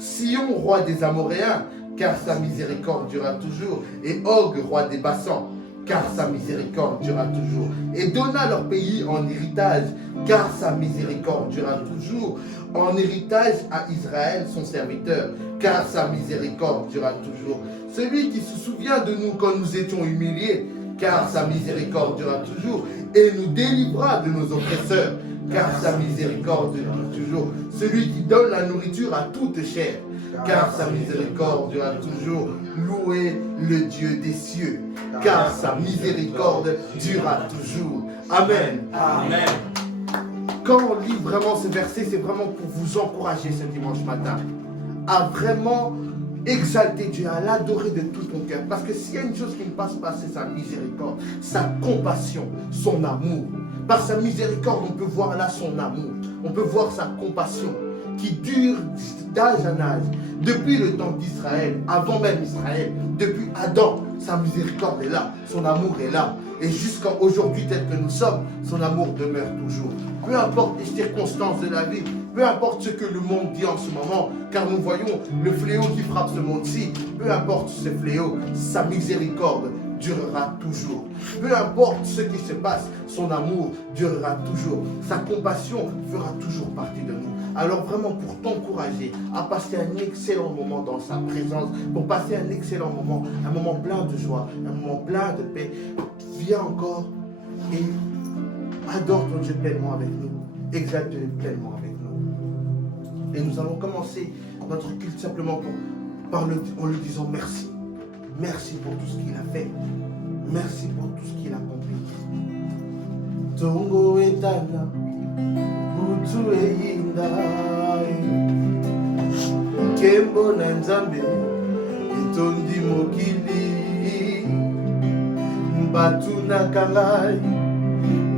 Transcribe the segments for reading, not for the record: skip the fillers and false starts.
Sion, roi des Amoréens, car sa miséricorde durera toujours, et Og, roi des Bassans, car sa miséricorde durera toujours, et donna leur pays en héritage, car sa miséricorde durera toujours, en héritage à Israël son serviteur, car sa miséricorde durera toujours. Celui qui se souvient de nous quand nous étions humiliés, car sa miséricorde durera toujours, et nous délivra de nos oppresseurs, car sa miséricorde durera toujours. Celui qui donne la nourriture à toute chair, car sa miséricorde durera toujours. Louez le Dieu des cieux, car sa miséricorde durera toujours. Amen. Amen. Quand on lit vraiment ce verset, c'est vraiment pour vous encourager ce dimanche matin à vraiment exalter Dieu, à l'adorer de tout ton cœur. Parce que s'il y a une chose qui ne passe pas, c'est sa miséricorde, sa compassion, son amour. Par sa miséricorde, on peut voir là son amour. On peut voir sa compassion qui dure d'âge en âge. Depuis le temps d'Israël, avant même Israël, depuis Adam, sa miséricorde est là, son amour est là. Et jusqu'à aujourd'hui, tel que nous sommes, son amour demeure toujours. Peu importe les circonstances de la vie, peu importe ce que le monde dit en ce moment, car nous voyons le fléau qui frappe ce monde-ci, peu importe ce fléau, sa miséricorde durera toujours. Peu importe ce qui se passe, son amour durera toujours. Sa compassion fera toujours partie de nous. Alors vraiment pour t'encourager à passer un excellent moment dans sa présence, pour passer un excellent moment, un moment plein de joie, un moment plein de paix, viens encore et adore ton Dieu pleinement avec nous, exalte-le pleinement avec nous. Et nous allons commencer notre culte simplement en lui disant merci. Merci pour tout ce qu'il a fait. Merci pour tout ce qu'il a accompli. Tongo etana, butu eyinda, kembo na nzambe, etondi mokili, mbatu na kangai,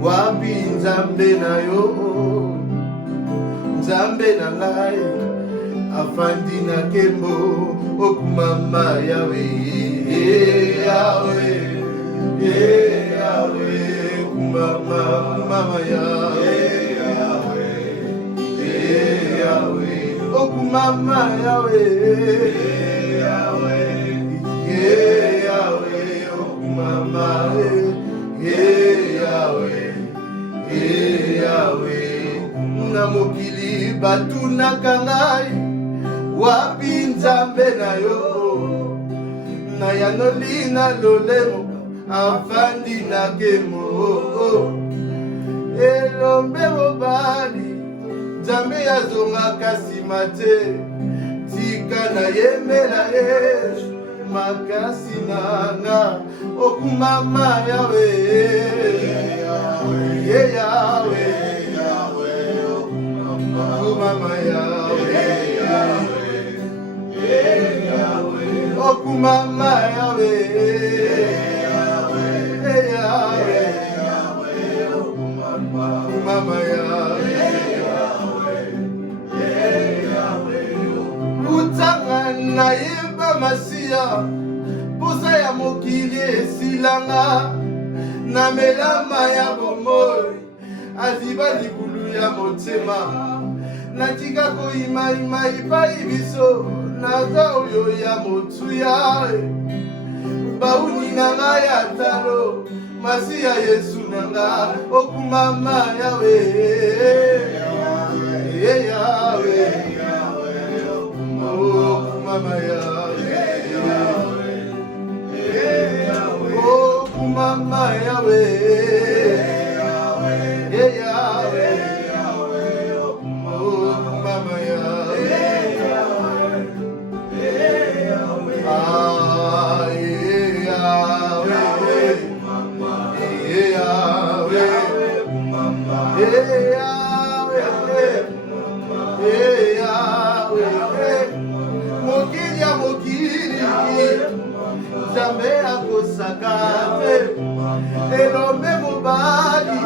wapi nzambe na yo, nzambe na ngai, afandi na kembo, okumama yawe, yawe, yawe, mama yawe, yawe, okumama yawe, yawe, yawe, okumama yawe, yawe, na mokili batunaka ngai, wapi nzambe na yo, na yanoli na lolemo, afandi na kemo, elombe mobali, nzambe yazongaka nsima te, tika na yemela ye, makasi nanga, okumama yawe, ye yawe, okumama yawe, okumama yawe, okumama yawe, utanga na yeba masiya, posa ya mokili esilanga, na melama ya bomoi, aziba libulu ya motema, natika koyimayima epai biso, naza oyo ya motuya, bauni na ngai ya talo, masi ya Yesu na nga, okumama yawe, yawe, okumama yawe, okumama yawe, yawe, okumama yawe. Mokili ya mokili, nzambe akosaka te, elombe mobali,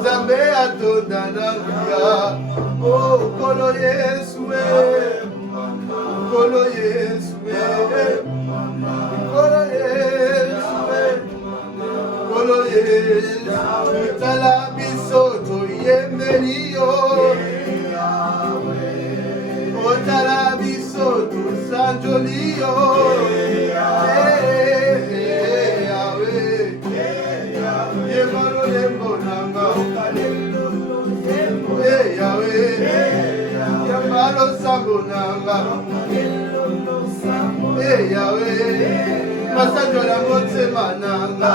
nzambe atonda na nguya, o kolo Yesu, kolo Yesu, kolo Yesu, kolo Yesu, tala biso toyembeli yo, otala Sanjolio, Yahweh, Yemalo Lembolanga, Yahweh, Yamalo Sambonanga, Yahweh, Masanjola Motsemananga,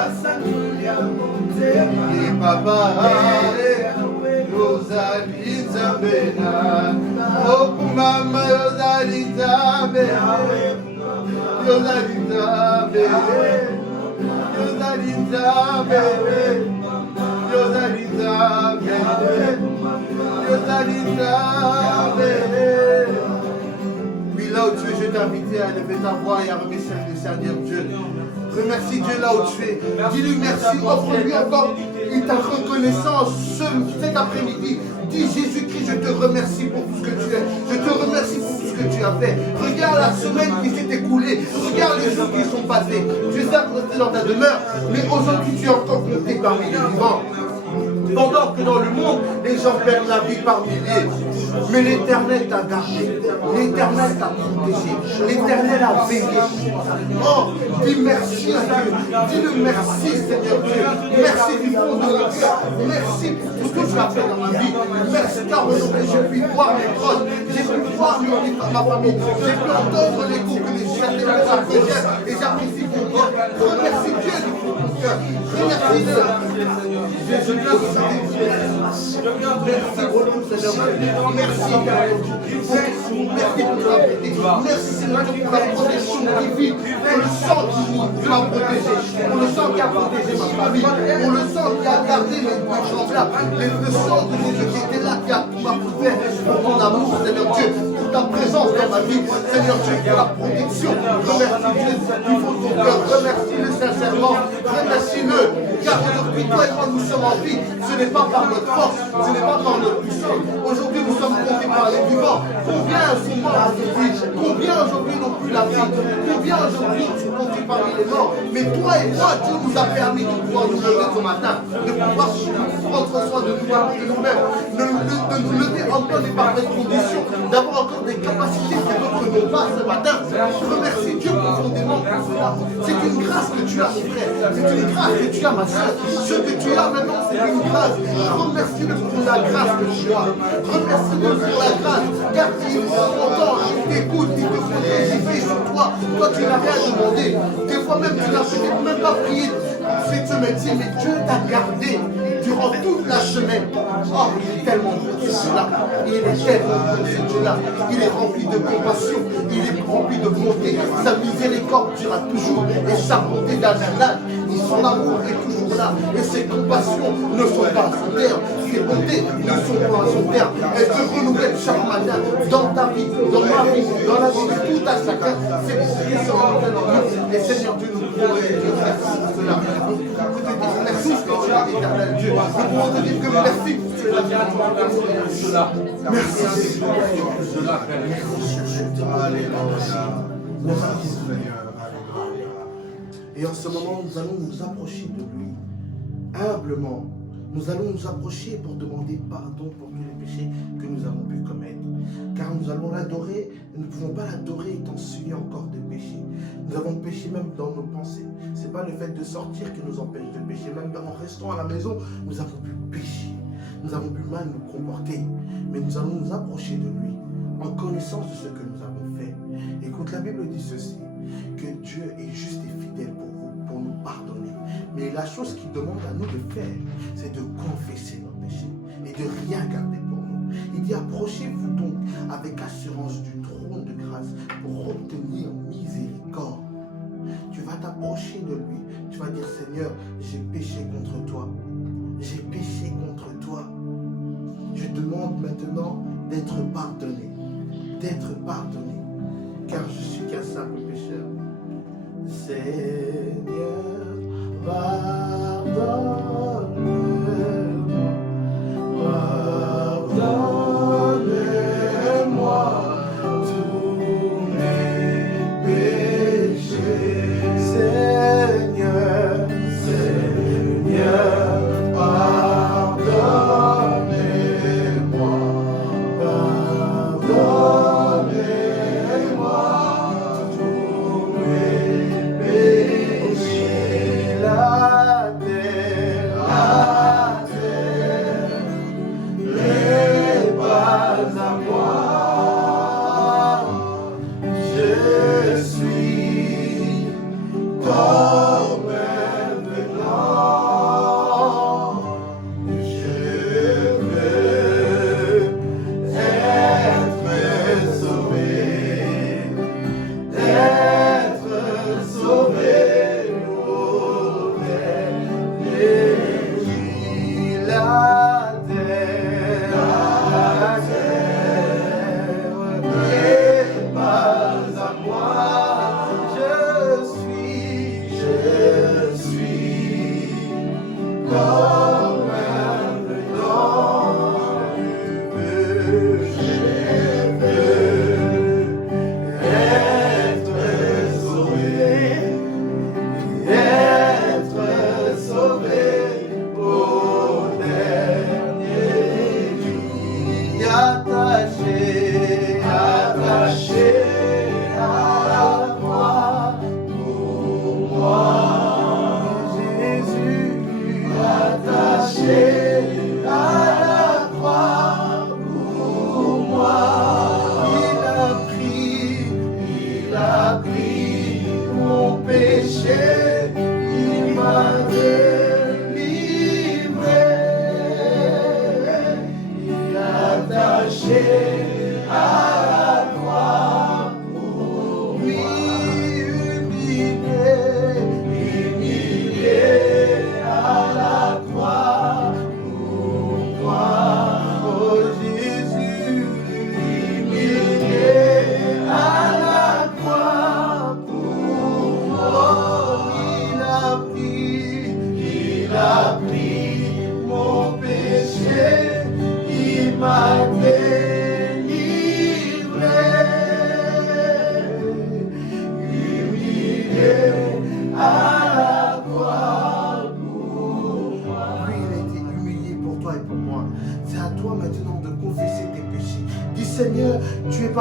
Papa, Yozali Zambena, Okumama Yozali Zambe, Yozali Zambe, Yozali Zambe, Yozali Zambe, Yozali Zambe. Oui, là où tu es, je t'invite à lever ta voix et à remercier le Seigneur Dieu. Remercie Dieu là où tu es. Dis-lui merci, offre-lui encore ta reconnaissance cet après-midi. Dis Jésus-Christ, je te remercie pour tout ce que tu es. Je te remercie pour tout ce que tu as fait. Regarde la semaine qui s'est écoulée. Regarde les jours qui sont passés. Tu es certes resté dans ta demeure, mais aujourd'hui tu es encore compté parmi les vivants. Pendant que dans le monde, les gens perdent la vie par milliers. Mais l'Éternel t'a gardé. L'Éternel t'a protégé. L'Éternel a veillé. Oh, dis merci à Dieu. Dis-le merci, Seigneur Dieu. Merci du fond de mon cœur. Merci pour tout ce que tu as fait dans ma vie. Merci car aujourd'hui j'ai pu voir mes proches. J'ai pu voir ma famille. J'ai pu entendre les coups que les chiens et j'apprécie pour moi. Remercie Dieu du fond de mon cœur. Remercie-le. Je viens de merci, merci Seigneur pour la protection divine. On le sent qui m'a protégé. On le sent qui a protégé ma famille. On le sent qui a gardé mes gens là. Le sang de Jésus qui était là, qui m'a couvert pour ton amour, Seigneur Dieu, pour ta présence dans ma vie, Seigneur Dieu, pour la protection. Remercie Dieu du fond de ton cœur. Remercie-le sincèrement. Remercie-le. Car aujourd'hui, toi et moi, nous sommes en vie. Ce n'est pas par notre force, ce n'est pas par notre puissance. Aujourd'hui, nous sommes comptés par les vivants. Combien sont morts aujourd'hui? Combien aujourd'hui n'ont plus la vie? Combien aujourd'hui sont comptés parmi les morts? Mais toi et moi, Dieu nous a permis de pouvoir nous lever ce matin, de pouvoir prendre soin de nous-mêmes, de nous lever en bonne et parfaite condition, d'avoir encore des capacités que d'autres n'ont pas ce matin. Remercie Dieu profondément pour cela. C'est une grâce que tu as, mon frère. C'est une grâce que tu as, ma soeur. Ce que tu as maintenant, c'est une grâce. Remercie-le pour la grâce que tu as. Remercie-le pour la grâce. Car il t'entend, il t'écoute, il te protège, il veille sur toi. Toi, tu n'as rien demandé. Des fois même, tu n'as peut-être même pas prié ce métier, mais Dieu t'a gardé durant toute la semaine. Oh, il est tellement bon ce Dieu-là. Il est tellement bon ce Dieu-là. Il est rempli de compassion. Il est rempli de bonté. Sa miséricorde durera toujours. Et sa bonté d'âge. Son amour est toujours là. Et ses compassions ne sont pas à son terme. Ses bontés ne sont pas à son terme. Elles se renouvellent chaque matin dans ta vie, dans ma vie, dans la vie de tout à chacun. Ses bontés se renouvellent en nous. Et Seigneur Dieu, nous pouvons te dire merci pour cela. Nous pouvons te dire merci pour ce que tu as, éternel Dieu. Nous pouvons te dire que merci pour ce que tu as. Merci. Merci Seigneur. Et en ce moment, nous allons nous approcher de lui, humblement. Nous allons nous approcher pour demander pardon pour tous les péchés que nous avons pu commettre. Car nous allons l'adorer, nous ne pouvons pas l'adorer étant souillés encore de péché. Nous avons péché même dans nos pensées. Ce n'est pas le fait de sortir qui nous empêche de pécher. Même en restant à la maison, nous avons pu pécher. Nous avons pu mal nous comporter. Mais nous allons nous approcher de lui, en connaissance de ce que nous avons fait. Écoute, la Bible dit ceci, que Dieu est juste et fidèle pour nous pardonner. Mais la chose qu'il demande à nous de faire, c'est de confesser nos péchés et de rien garder pour nous. Il dit, approchez-vous donc avec assurance du trône de grâce pour obtenir miséricorde. Tu vas t'approcher de lui, tu vas dire, Seigneur, j'ai péché contre toi. J'ai péché contre toi. Je demande maintenant d'être pardonné. D'être pardonné. Car je suis qu'un simple pécheur. Seigneur, pardonne-moi, pardonne-moi tous mes péchés. Seigneur, Seigneur, pardonne-moi, pardonne-moi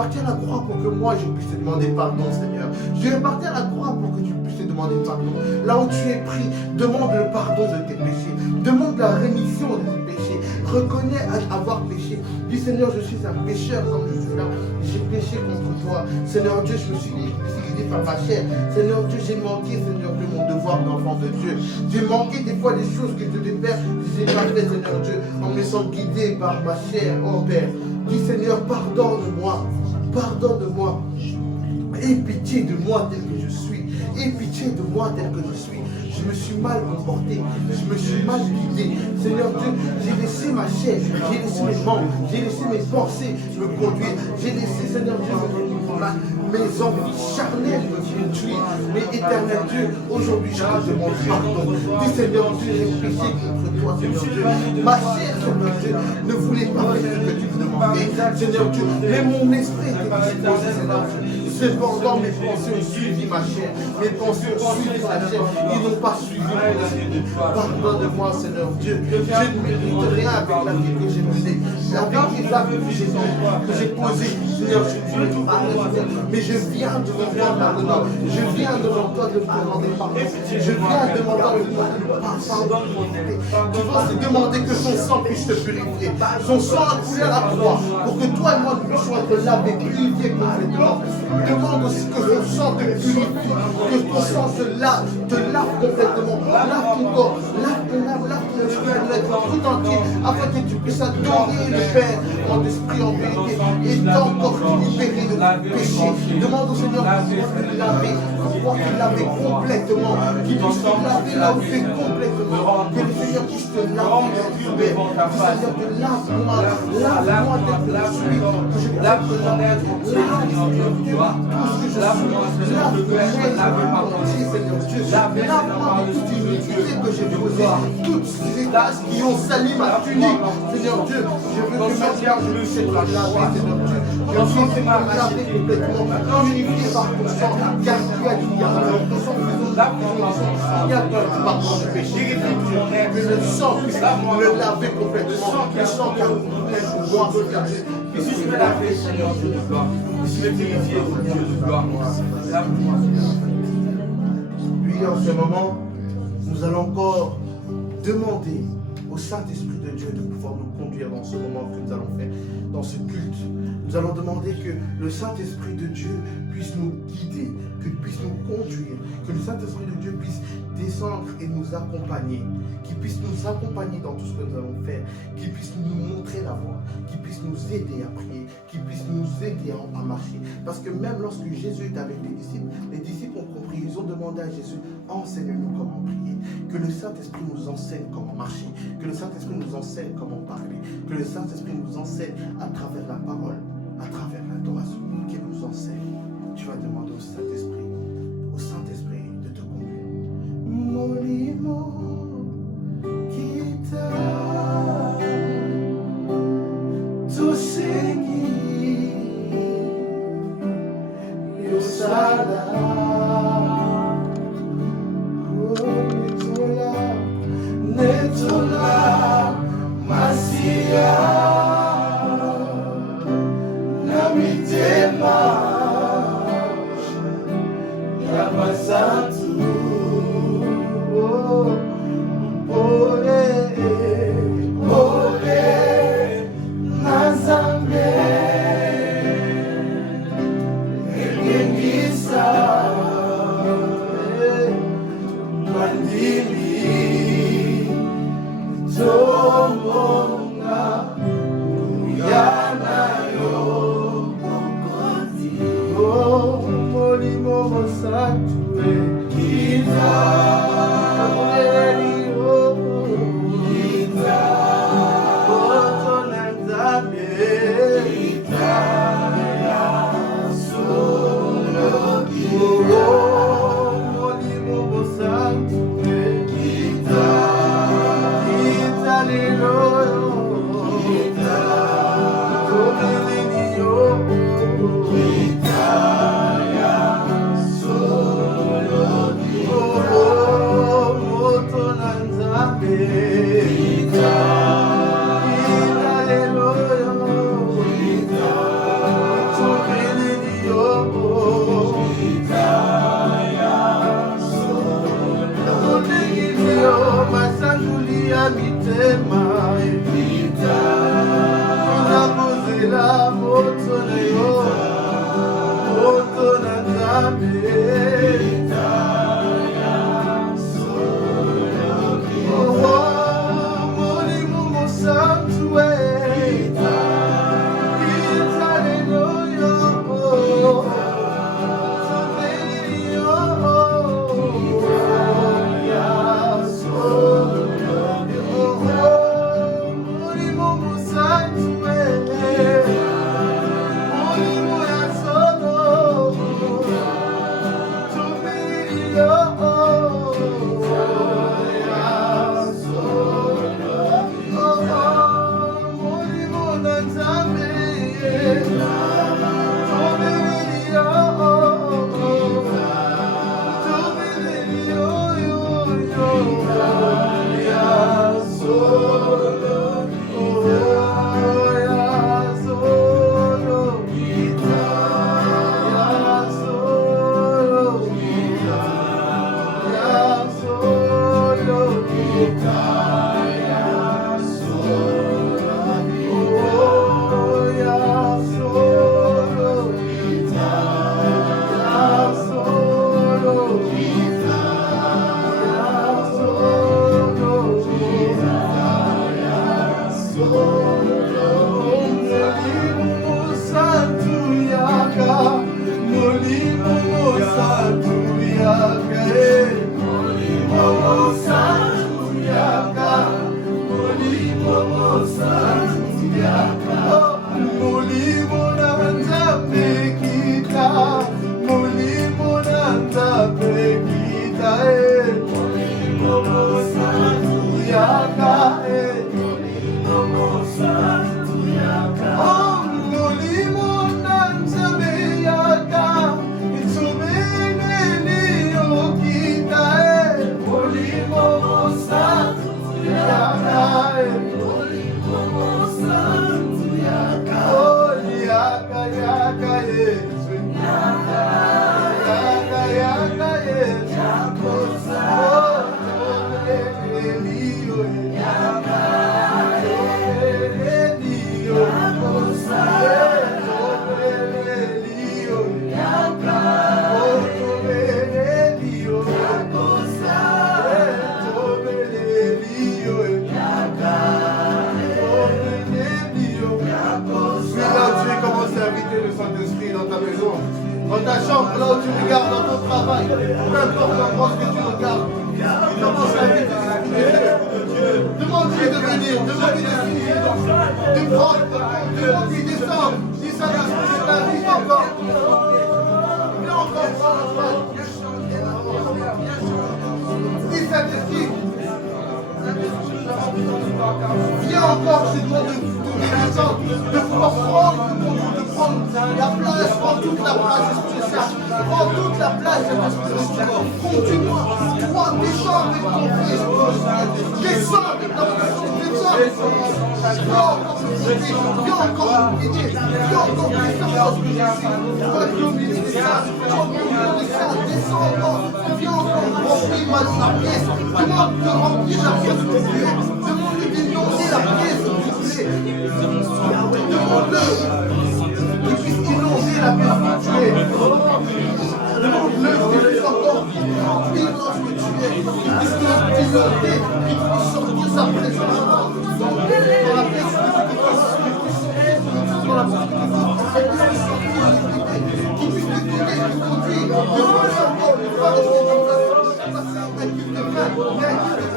parti à la croix pour que moi je puisse te demander pardon, Seigneur. Tu es parti à la croix pour que tu puisses te demander pardon. Là où tu es pris, demande le pardon de tes péchés. Demande la rémission de tes péchés. Reconnais avoir péché. Dis Seigneur, je suis un pécheur comme je suis là. J'ai péché contre toi. Seigneur Dieu, je me suis guidé par ma chair. Seigneur Dieu, j'ai manqué, Seigneur Dieu, mon devoir d'enfant de Dieu. J'ai manqué des fois des choses que je devais faire. Je n'ai pas fait, Seigneur Dieu, en me laissant guider par ma chair, oh Père. Dis Seigneur, pardonne-moi. Pardonne-moi. Aie pitié de moi tel que je suis. Aie pitié de moi tel que je suis. Je me suis mal comporté, je me suis mal guidé. Seigneur Dieu, j'ai laissé ma chair, j'ai laissé mes membres, j'ai laissé mes pensées me conduire. J'ai laissé, Seigneur Dieu, mes envies charnelles me conduire. Mais éternel Dieu, aujourd'hui je te demande pardon. Dis Seigneur Dieu, j'ai péché contre toi, Seigneur Dieu. Ma chair, Seigneur Dieu, ne voulait pas faire ce que tu me demandais. Seigneur Dieu, mais mon esprit était disposé, Seigneur Dieu. Cependant, mes pensées ont suivi ma chair. Mes pensées ont suivi ma chair. Ils n'ont pas suivi mon esprit. Pardonne-moi, Seigneur Dieu. Je ne mérite rien avec la vie que j'ai menée. Avec les actes que j'ai posés. Seigneur, je ne mérite pas, mais je viens devant toi maintenant. Je viens devant toi de te demander pardon. Je viens devant toi de te demander pardon. Tu dois te demander que son sang puisse te purifier. Son sang a coulé à la croix pour que toi et moi nous puissions être lavés, purifiés complètement. Demande aussi que ton sang te purifie, que ton sang te lave complètement, lave ton corps, lave ton âme, lave ton esprit, tout entier, afin que tu puisses adorer le Père en esprit, en vérité, et encore te libérer de tes péchés. Demande au Seigneur de te laver, pour te laver complètement, qu'il puisse te laver là où tu es complètement, que le Seigneur puisse te laver dans ton Père. Seigneur, te lave-moi tel que je suis, que je puisse te laver, Seigneur Dieu. Tout ce que je suis, lave-moi Seigneur Dieu, lave-moi de toute iniquité que j'ai posée, toutes ces taches qui ont sali ma tunique, Seigneur Dieu, je veux que maintenant je puisse être lavé, Seigneur Dieu, je veux être lavé complètement, purifié par ton sang, car tu as dit, il y a pardon du péché, que le sang puisse me laver complètement, le sang qui a complètement moi, Seigneur Dieu, puisse me laver, Seigneur Dieu de gloire. Je vais vérifier, Dieu de gloire. Puis en ce moment, nous allons encore demander au Saint-Esprit de Dieu de pouvoir nous conduire dans ce moment que nous allons faire, dans ce culte. Nous allons demander que le Saint-Esprit de Dieu puisse nous guider, qu'il puisse nous conduire, que le Saint-Esprit de Dieu puisse descendre et nous accompagner, qu'il puisse nous accompagner dans tout ce que nous allons faire, qu'il puisse nous montrer la voie, qu'il puisse nous aider à prier, qu'il puisse nous aider à marcher. Parce que même lorsque Jésus est avec les disciples ont compris, ils ont demandé à Jésus, enseigne-nous comment prier. Que le Saint-Esprit nous enseigne comment marcher, que le Saint-Esprit nous enseigne comment parler, que le Saint-Esprit nous enseigne à travers la parole, à travers l'adoration, qu'il nous enseigne. Tu vas demander au Saint-Esprit de te conduire. Molimo, kita, tu segui, yo sada, netola, masia, namitema. Santo, oh, Nazambe, Egenisa, Mandili, Tomonga, Yana yo, oh, Molimo Santo. mitema tunapozela moto na yo moto na Nzambe molimo mosantu dans ta chambre, là où tu regardes, dans ton travail, peu importe l'endroit que tu regardes, commence à inviter l'Esprit de Dieu. Demande-lui de venir, demande-lui de finir, de prendre, demande-lui de descendre. Si ça n'a changé ta vie, encore. Viens encore prendre la place. Dis Saint-Esprit, viens encore, je te demande de descendre, de pouvoir prendre le contrôle, de prendre la place, prendre toute la place, Esprit Saint. Prends toute la place, Esprit Saint. Conduis-moi, toi, descends avec ton fils. Descends avec ton fils, descends. Viens encore nous guider, viens encore nous faire ce que je suis. Toi, dominer ça, descends encore, viens encore remplir la pièce. Demande de remplir la pièce, s'il te plaît. Demande-lui d'inonder la pièce, s'il te plaît. Demande-le. Qu'il puisse inonder la pièce où tu es. Demande-le qu'il puisse encore remplir lorsque tu es. Qu'il puisse t'inonder, qu'il puisse sortir sa présence dans la pièce dans la pièce qu'il puisse te guider, te conduire, de faire encore, de faire des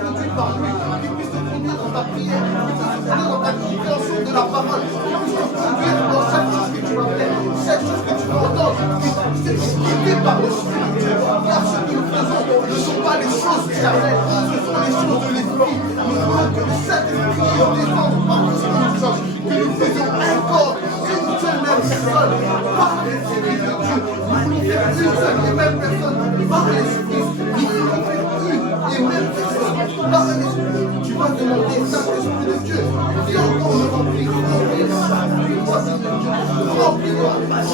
conduit par lui, qu'il puisse te conduire dans ta prière, qu'il puisse te conduire dans ta compréhension de la parole, qu'il puisse te conduire dans chaque chose que tu vas faire, chaque chose que tu vas entendre, qu'il puisse être guidé par le Spirit de Dieu. Car ce que nous faisons ne sont pas les choses charnelles, ce sont les choses de l'esprit. Nous voulons que le Saint-Esprit nous défende par tout ce que nous sommes, que nous faisions un corps, une seule même personne, par l'Esprit de Dieu. Nous voulons faire une seule et même personne, par l'Esprit. Nous voulons faire une et même personne, par l'Esprit. Tu vas demander Saint-Esprit de Dieu, viens encore me remplir, remplis-moi, Seigneur Dieu, remplis-moi,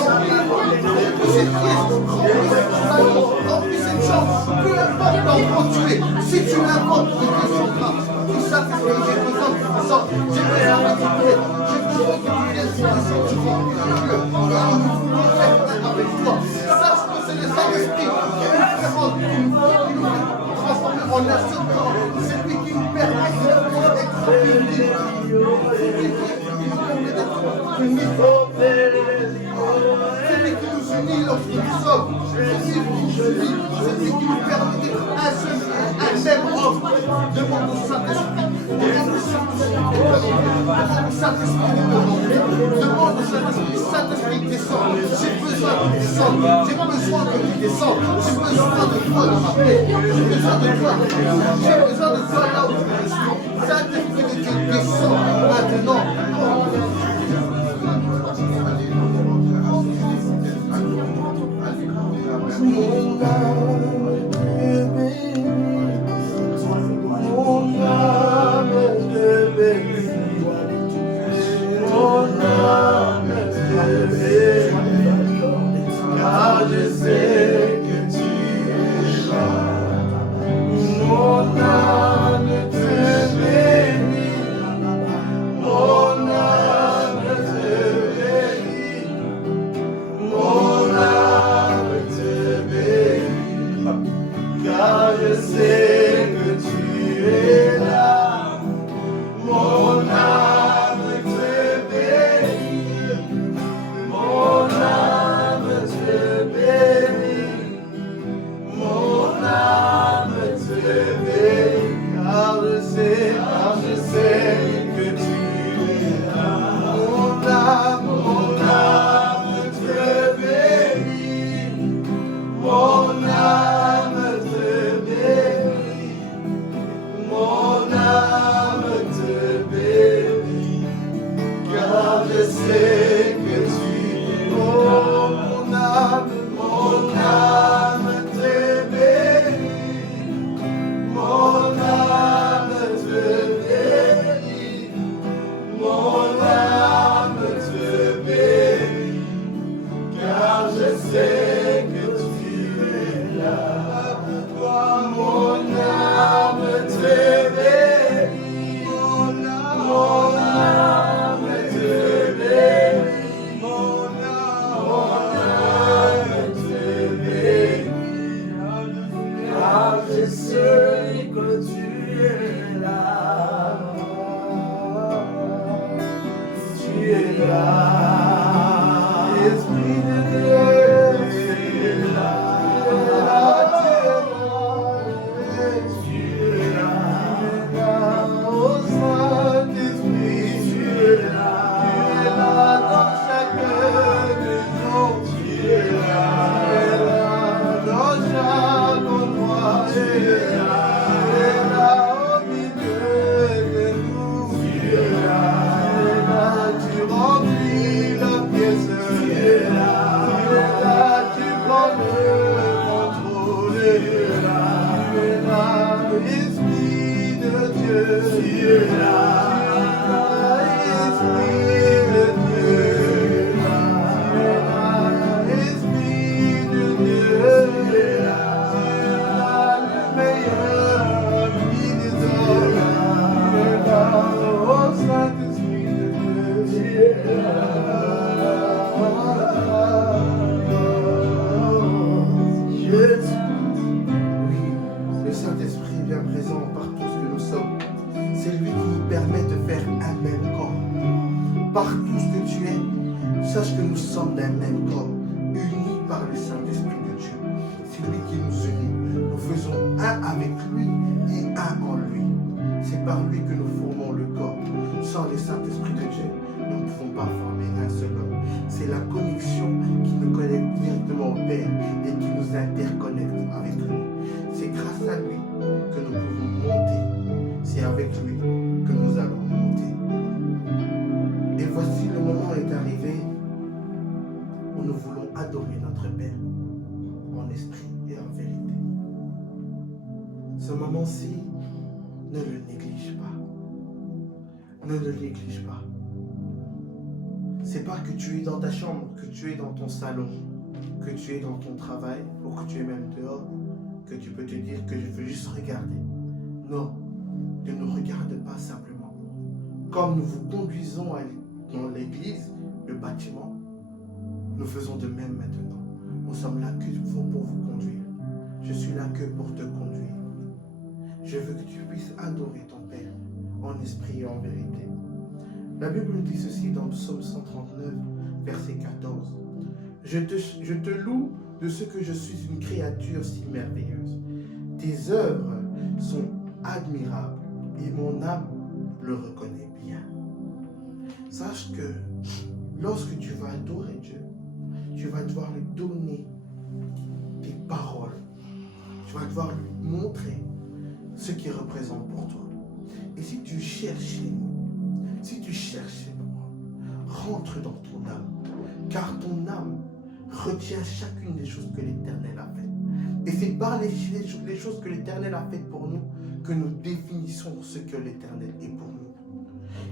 remplis-moi, remplis cette pièce, remplis cette salon, remplis cette chambre, peu importe l'endroit où tu es, si tu l'invoques, il descendra. Que Saint-Esprit On a ce corps, c'est lui qui nous permet d'être unis. C'est lui qui nous permet d'être unis. C'est lui qui nous unit lorsque nous sommes. C'est lui qui nous permet d'être un seul, un même homme. Demande au Saint-Esprit. Demande au Saint-Esprit de nous. Demande au Saint-Esprit. Saint-Esprit, descend. J'ai besoin de descendre. J'ai besoin que tu descendes. J'ai besoin de toi dans ma paix. J'ai besoin de toi. J'ai besoin de toi là où je suis. Saint-Esprit de Dieu, descend maintenant. Mon âme te bénit, mon âme te bénit, mon âme te bénit, car je sais que tu es là. Mon âme te bénit, mon âme te bénit, mon âme te bénit, car je sais que tu es là. Mon âme te bénit, mon âme te bénit, mon âme te bénit, car je sais que tu es là. Mon âme te bénit, mon âme te bénit, mon âme te bénit, car je sais que tu es là. Mon âme te bénit, mon âme te bénit, mon âme te bénit, car je sais que tu es là. Mon âme te bénit, mon âme te bénit, mon âme te bénit, car je sais que tu es là. Tu es là. Esprit de Dieu, tu es là. Tu es là. Oh Saint-Esprit, tu es là. Tu es là dans chaque maison. Tu es là dans chaque endroit. Tu es là au milieu de nous. Tu es là, tu remplis la pièce. Tu es là, tu prends le contrôle. Tu es là, Esprit de Dieu. Tu es là, Esprit de Dieu. Tu es là, Esprit de Dieu. Tu es là, le meilleur ami des hommes. Tu es là, oh Saint-Esprit de Dieu. Tu es Jésus. Oui, le Saint-Esprit vient présent partout ce que nous sommes. C'est lui qui nous permet de faire un même corps. Partout ce que tu es, sache que nous sommes d'un même corps, unis par le Saint-Esprit de Dieu. C'est lui qui nous unit. Nous faisons un avec lui et un en lui. C'est par lui que nous formons le corps. Sans le Saint-Esprit de Dieu, nous ne pouvons pas former un seul homme. C'est la connexion qui nous connecte directement au Père et qui nous interconnecte avec lui. C'est grâce à lui que nous pouvons monter. C'est avec lui que nous allons monter. Et voici, le moment est arrivé où nous voulons adorer notre Père en esprit et en vérité. Ce moment-ci, ne le néglige pas. Ne le néglige pas. C'est pas que tu es dans ta chambre, que tu es dans ton salon, que tu es dans ton travail, ou que tu es même dehors, que tu peux te dire que je veux juste regarder. Non, ne nous regarde pas simplement. Comme nous vous conduisons dans l'église, le bâtiment, nous faisons de même maintenant. Nous sommes là que pour vous conduire. Je suis là que pour te conduire. Je veux que tu puisses adorer ton Père en esprit et en vérité. La Bible nous dit ceci dans Psaume 139, verset 14. Je te loue de ce que je suis une créature si merveilleuse. Tes œuvres sont admirables et mon âme le reconnaît bien. Sache que lorsque tu vas adorer Dieu, tu vas devoir lui donner tes paroles. Tu vas devoir lui montrer ce qu'il représente pour toi. Et si tu cherches chez nous, si tu cherches chez moi, rentre dans ton âme, car ton âme retient chacune des choses que l'Éternel a faites. Et c'est par les choses que l'Éternel a faites pour nous que nous définissons ce que l'Éternel est pour nous.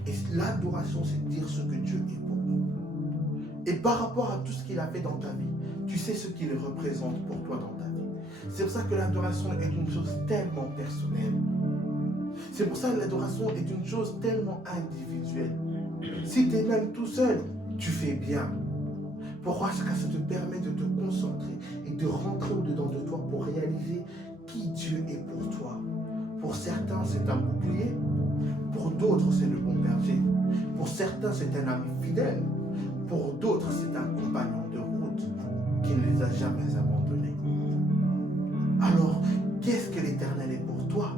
Et l'adoration, c'est dire ce que Dieu est pour nous. Et par rapport à tout ce qu'il a fait dans ta vie, tu sais ce qu'il représente pour toi dans ta vie. C'est pour ça que l'adoration est une chose tellement personnelle. C'est pour ça que l'adoration est une chose tellement individuelle. Si tu es même tout seul, tu fais bien. Pourquoi? Parce que ça te permet de te concentrer et de rentrer au-dedans de toi pour réaliser qui Dieu est pour toi. Pour certains, c'est un bouclier. Pour d'autres, c'est le bon berger. Pour certains, c'est un ami fidèle. Pour d'autres, c'est un compagnon de route qui ne les a jamais abandonnés. Alors, qu'est-ce que l'Éternel est pour toi?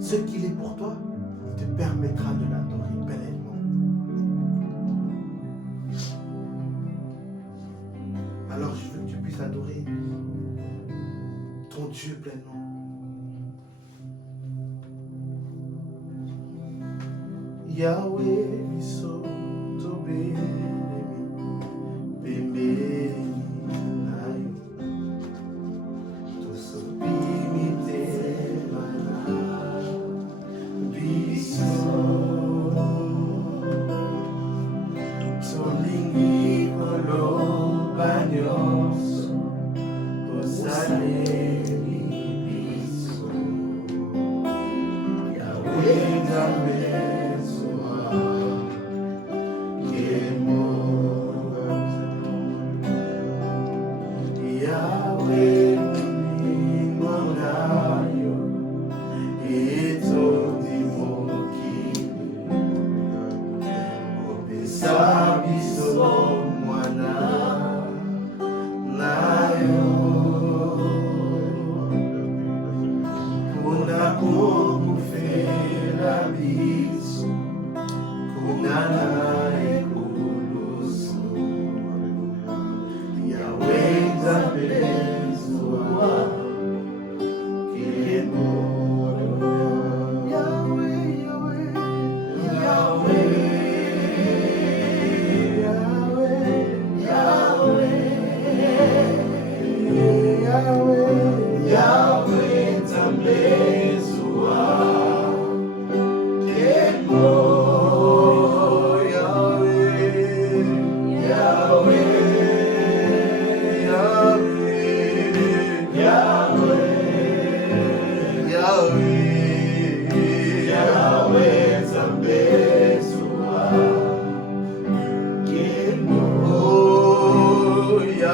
Ce qu'il est pour toi te permettra de l'adorer pleinement. Alors, je veux que tu puisses adorer ton Dieu pleinement. Yahweh, miso, tobe, bembe, nayo, tosopimite, mana, biso, tolingi, kolo, banyos, tosale, biso,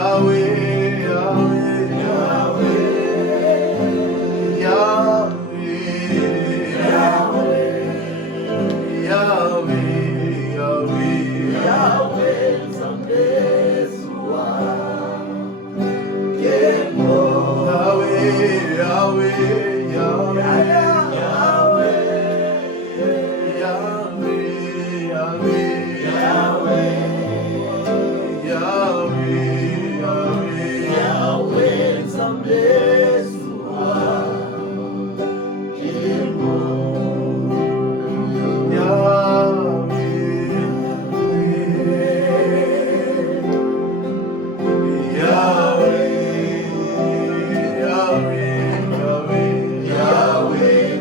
Yahweh, Yahweh, Yahweh,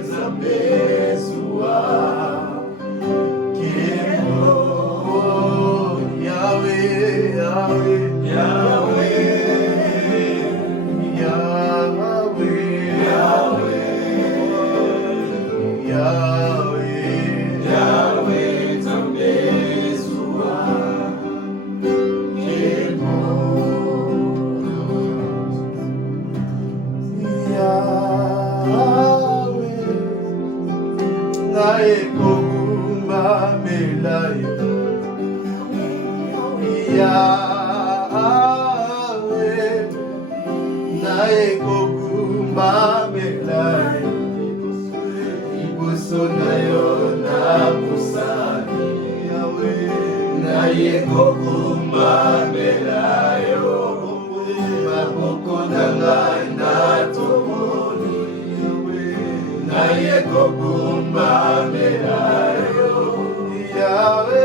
Naekokumba melayo liboso na yo na pusani yawe naekokumba melayo maboko na ngai natomoni naekokumba melayo yawe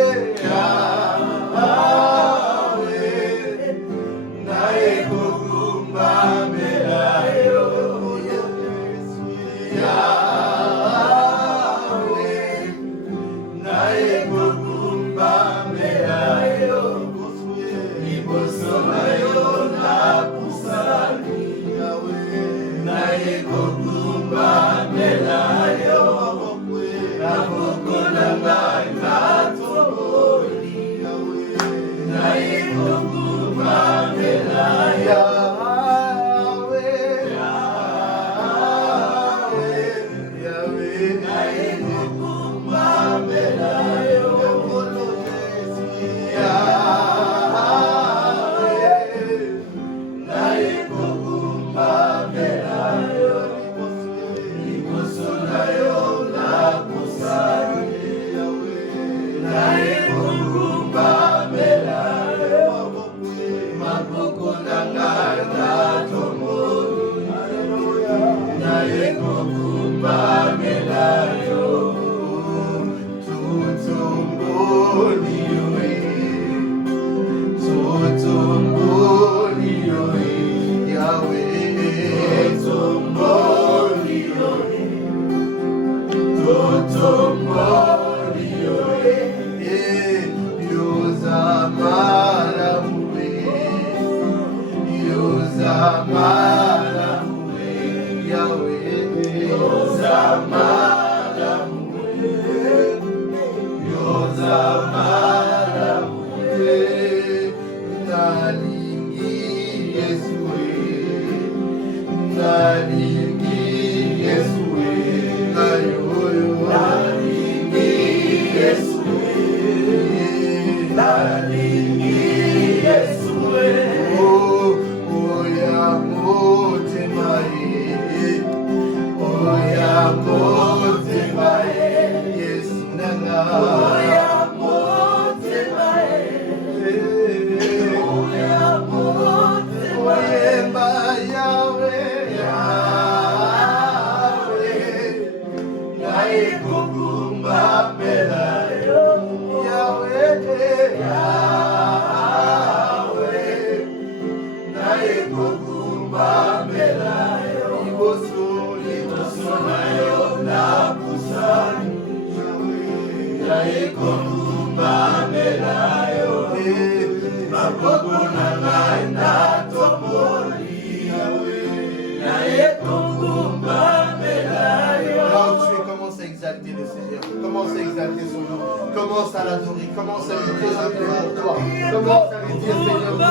Commence à exalter son nom. Commence à l'adorer. Commence à lui présenter pour toi. Commence à lui dire, Seigneur,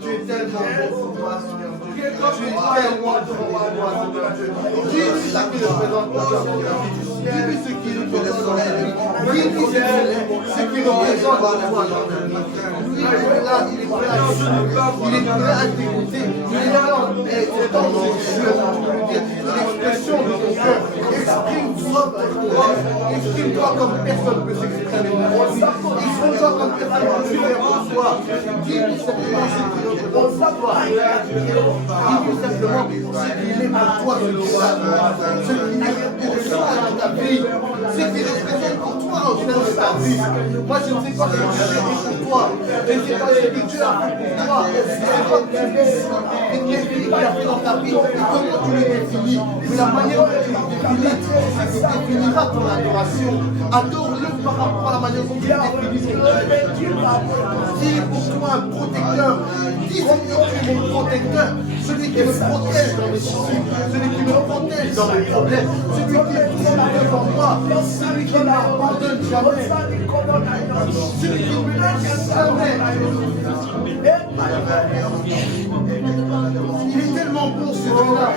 tu es tellement bon pour moi, Seigneur Dieu. Tu es tellement bon pour moi, Seigneur Dieu. Dis-lui ce qui le présente pour toi, Seigneur Dieu. Dis-lui ce qui le présente pour toi. Dis-lui ce qui le présente pour toi, Seigneur Dieu. Il est prêt à t'écouter. Il est là, dans ses yeux, l'expression de ton cœur. Exprime-toi comme personne ne peut s'exprimer pour toi. Exprime-toi comme personne ne peut faire pour toi. Dis-lui simplement ce qu'il est pour toi. Dis-lui simplement ce qu'il est pour toi, ce qu'il est pour toi dans ta vie. Ce qu'il représente pour toi au sein de ta vie. Moi, je ne sais pas ce que Dieu a fait pour toi. Je ne sais pas ce que Dieu a fait pour toi. Je ne sais pas ce que Dieu a fait dans ta vie. Et comment tu le définis. Mais la manière dont tu le définis, ça définira ton adoration. Adore-le par rapport à la manière dont tu le définis. Qui est pour toi un protecteur. Dis Seigneur, tu es mon protecteur. Celui qui me protège dans mes soucis. Celui qui me protège dans mes problèmes. Celui qui est toujours devant moi. Celui qui ne m'abandonne jamais. Celui qui me laisse jamais. Il est tellement bon celui-là.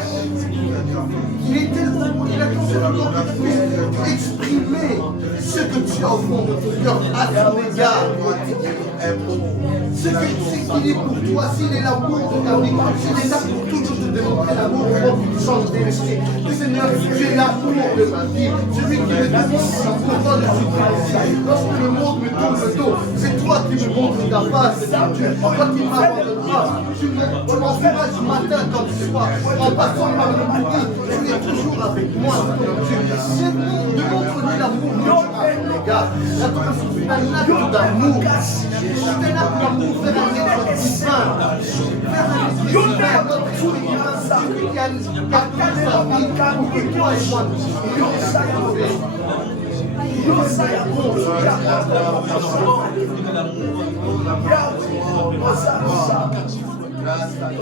Il est tellement bon, il a tant que tu puisses exprimer ce que tu as au fond de ton cœur à ton égard. Ce qu'il est pour toi, s'il est l'amour de ta vie, s'il est là pour toujours te démontrer l'amour, pour te changer d'esprit. Seigneur, tu es l'amour de ma vie. Celui qui me demande pourquoi je suis ici. Lorsque le monde me tourne le dos, c'est toi qui me montres ta face, Seigneur Dieu. Toi qui m'abandonneras. Tu m'encourages matin comme soir. En passant par le monde, tu es toujours avec moi, Seigneur Dieu. C'est bon de montrer l'amour que tu as à mon égard. L'adoration, c'est un acte d'amour. C'est un acte d'amour vers un être divin. Vers un être divin, notre Dieu qui a gardé sa vie pour que toi et moi nous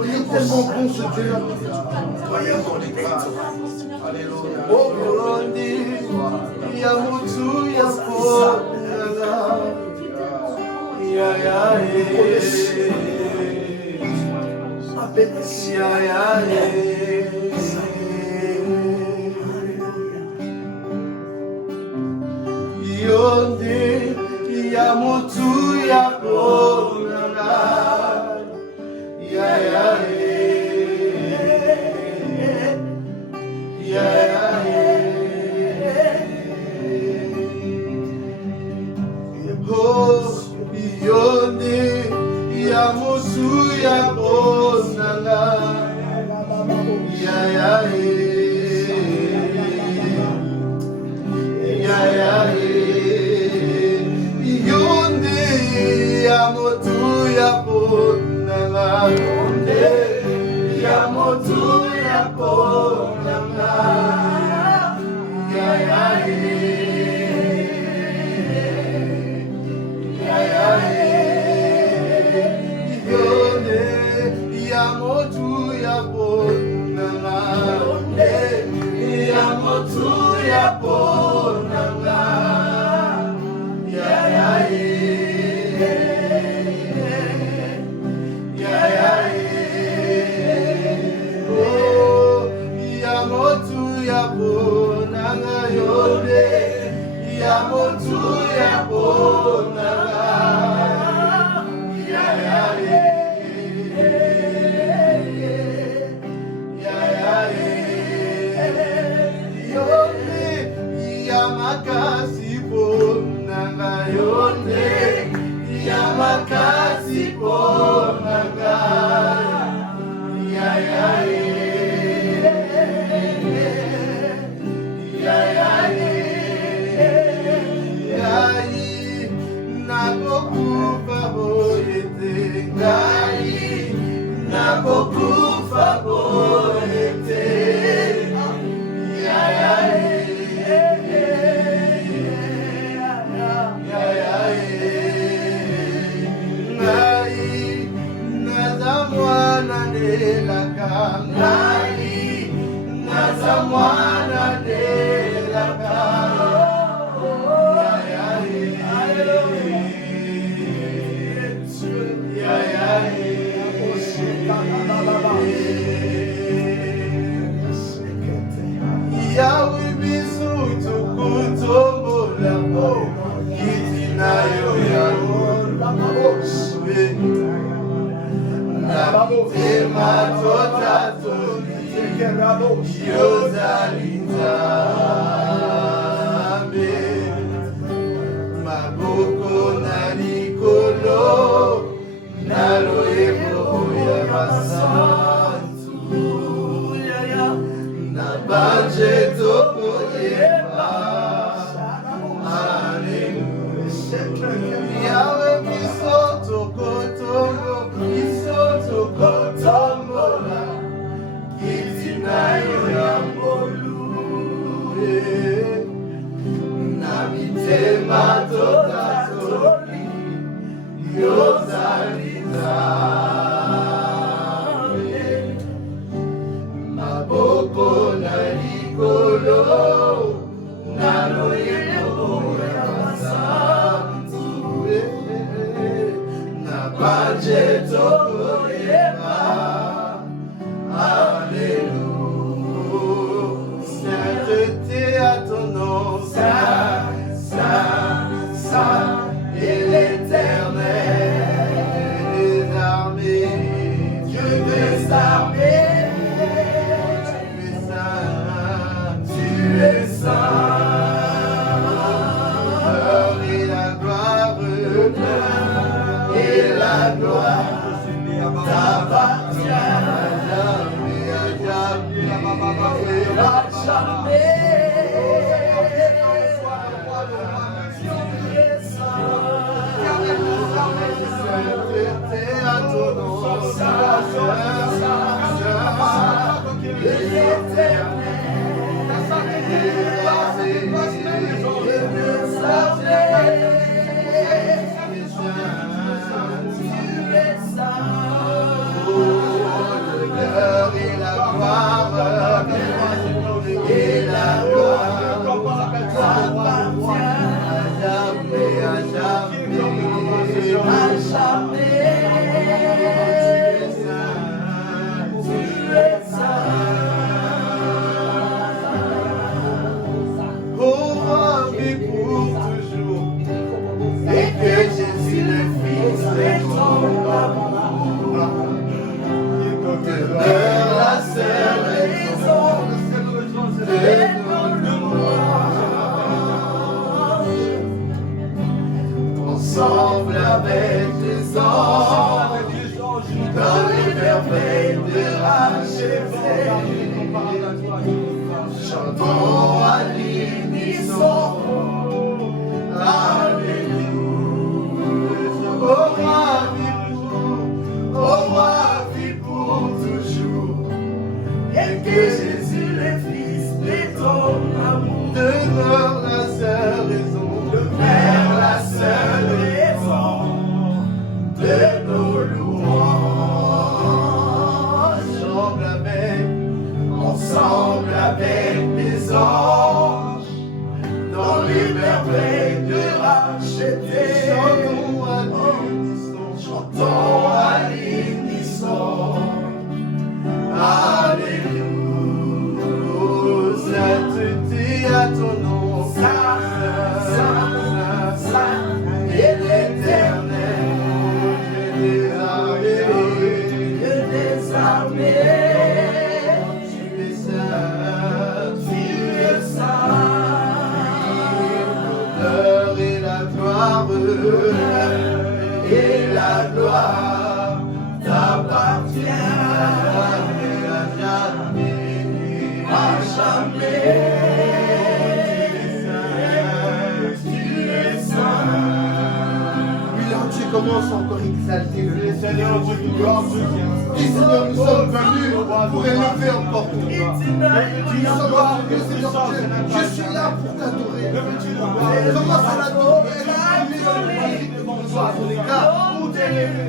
il est tellement bon ce Dieu. Oh Burundi, Yamutu Yapo, Ya ya Yonde Yamutu Yapo, Ya ya oh Yonde Yamutu Yapo, Ya ya Yonde Yamutu Yapo, Yamutu Yapo, dans les merveilles de racheter. Chantons à l'unisson. Alléluia. Au roi vit pour toujours. Et que Jésus le Fils de ton amour demeure la seule raison. Demeure la seule raison de nos louanges. Ensemble avec les anges, dans les merveilles de racheter. Chantons à l'unisson. Alléluia. Sainteté à ton nom, Saint, et l'Éternel, Dieu des armées, tu es saint, l'honneur et la gloire t'appartiennent à jamais. Tu es saint. Oui, là, tu commences encore à exalter le Seigneur Dieu de gloire. Et Seigneur, nous sommes venus pour élever encore ton nom. Nous sommes venus, Seigneur Dieu. Je suis là pour t'adorer. Commence à l'adorer.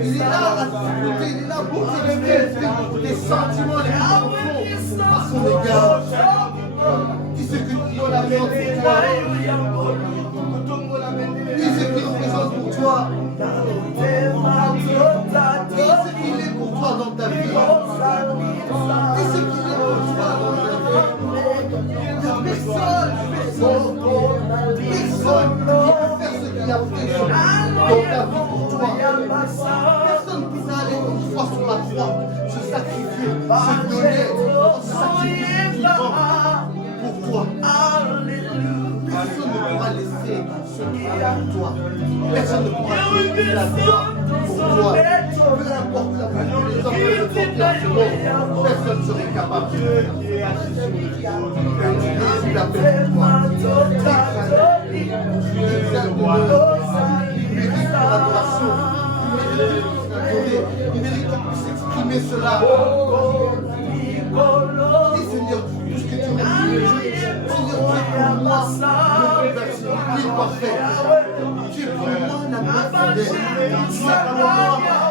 Il est là à t'écouter, il est là pour t'exprimer tes sentiments les plus profonds à son égard. Dis ce que tu dois la vie pour toi. Dis ce qu'il représente pour toi. Dis ce qu'il est pour toi dans ta vie. Dis ce qu'il est pour toi dans ta vie. Personne qui peut faire ce qu'il a fait dans ta vie pour toi. Personne qui peut aller une fois sur la croix, se sacrifier, se donner, se sacrifier vivant pour toi. Personne ne pourra laisser ce travail pour toi. Personne ne pourra laisser la gloire pour toi. Peu importe la vie que les hommes peuvent porter en ce monde, personne ne serait capable de le faire. Jésus l'appelle pour toi. Il mérite ton adoration. Il mérite qu'on puisse exprimer cela. Dis Seigneur, tout ce que tu as dit, Seigneur, tu es pour moi le parfait. Tu es pour moi la main fidèle. Tu es pour moi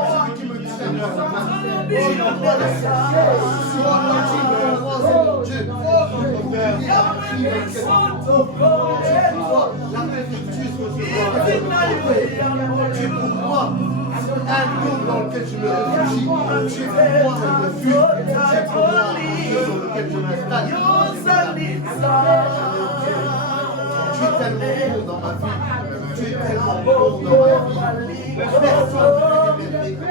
celui qui me tient par la main. Tu es pour moi la sagesse. Tu es pour moi, Seigneur Dieu. La vertueuse tu es pour moi un monde dans lequel je me réfugie. Tu es pour moi un refuge. Tu es pour moi un lieu dans lequel je m'installe. Tu es tellement bon dans ma vie. Tu es tellement bon dans ma vie. Personne ne peut m'aimer.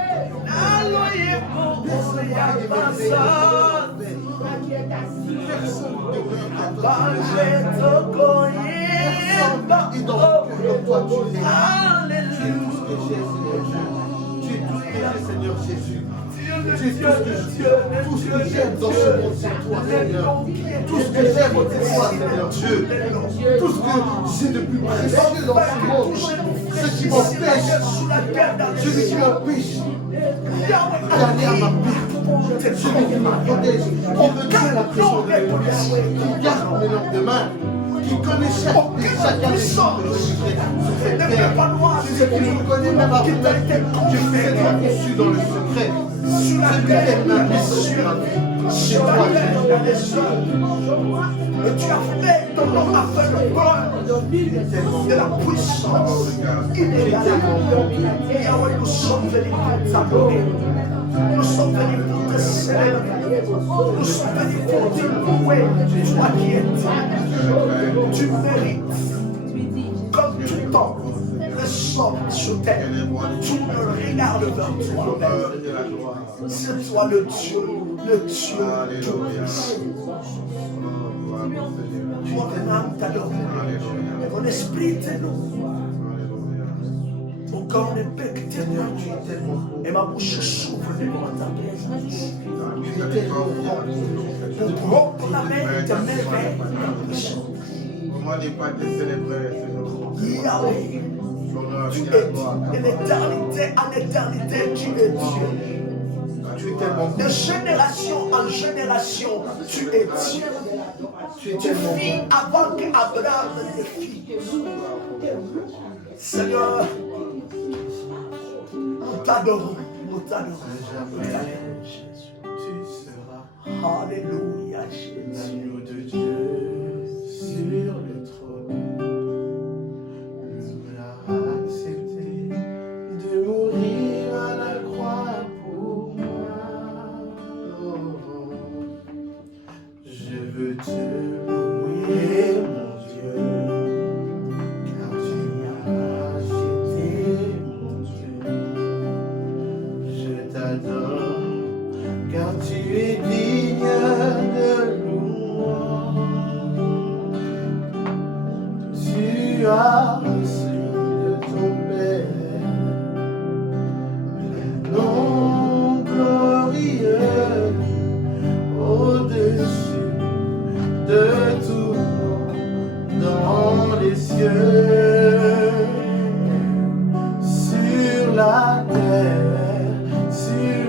Seigneur Jésus. Tu es tout ce que j'aime dans ce monde, c'est toi, Seigneur. Tout ce que j'aime, c'est toi, Seigneur Dieu. Tout ce que j'ai de plus précieux dans ce monde, ce qui m'empêche, celui qui m'empêche d'aller à ma paix, celui qui me protège, qui me tient la pression de l'Église, qui garde mes lendemains, qui connaît chacun des gens que je fais sur cette terre. Celui qui me connaît même avant même que je fais être conçu dans le secret. Celui qui est ma vie sur ma vie. C'est toi, Jésus. Et tu as fait ton nom afin de gloire de la puissance inégalable. Yahweh, nous sommes venus pour t'adorer. Nous sommes venus pour te célébrer. Nous sommes venus pour te louer. Toi qui es digne, tu mérites. Comme tout temps, le sol sur terre, tout me regarde vers toi. C'est toi le Dieu tout-puissant. Mon âme t'adore, mon esprit te loue. Au Quand les pecs Seigneur, tu es tellement bon. et ma bouche s'ouvre devant ta présence. Tu es tellement grand. Pour proclamer tes merveilles. Comment ne pas te célébrer, Seigneur? Yahweh, L'honneur tu et es la Dieu. gloire. De l'éternité en éternité, tu es Dieu. Tu es tellement De bon. génération en génération, tu es Dieu. Tu es Tu tellement vis bon. avant qu'Abraham ne fît. Seigneur, nous t'adorons, nous t'adorons. Jamais tu seras Alléluia, Jésus. l'agneau de Dieu sur le trône. Tu as accepté de mourir à la croix pour moi. Oh, je veux te louer, mon Dieu, car tu m'as acheté, mon Dieu. Je t'adore, car tu es digne de louange. Tu as reçu de ton Père le nom glorieux au-dessus de tout nom dans les cieux, sur la terre, sur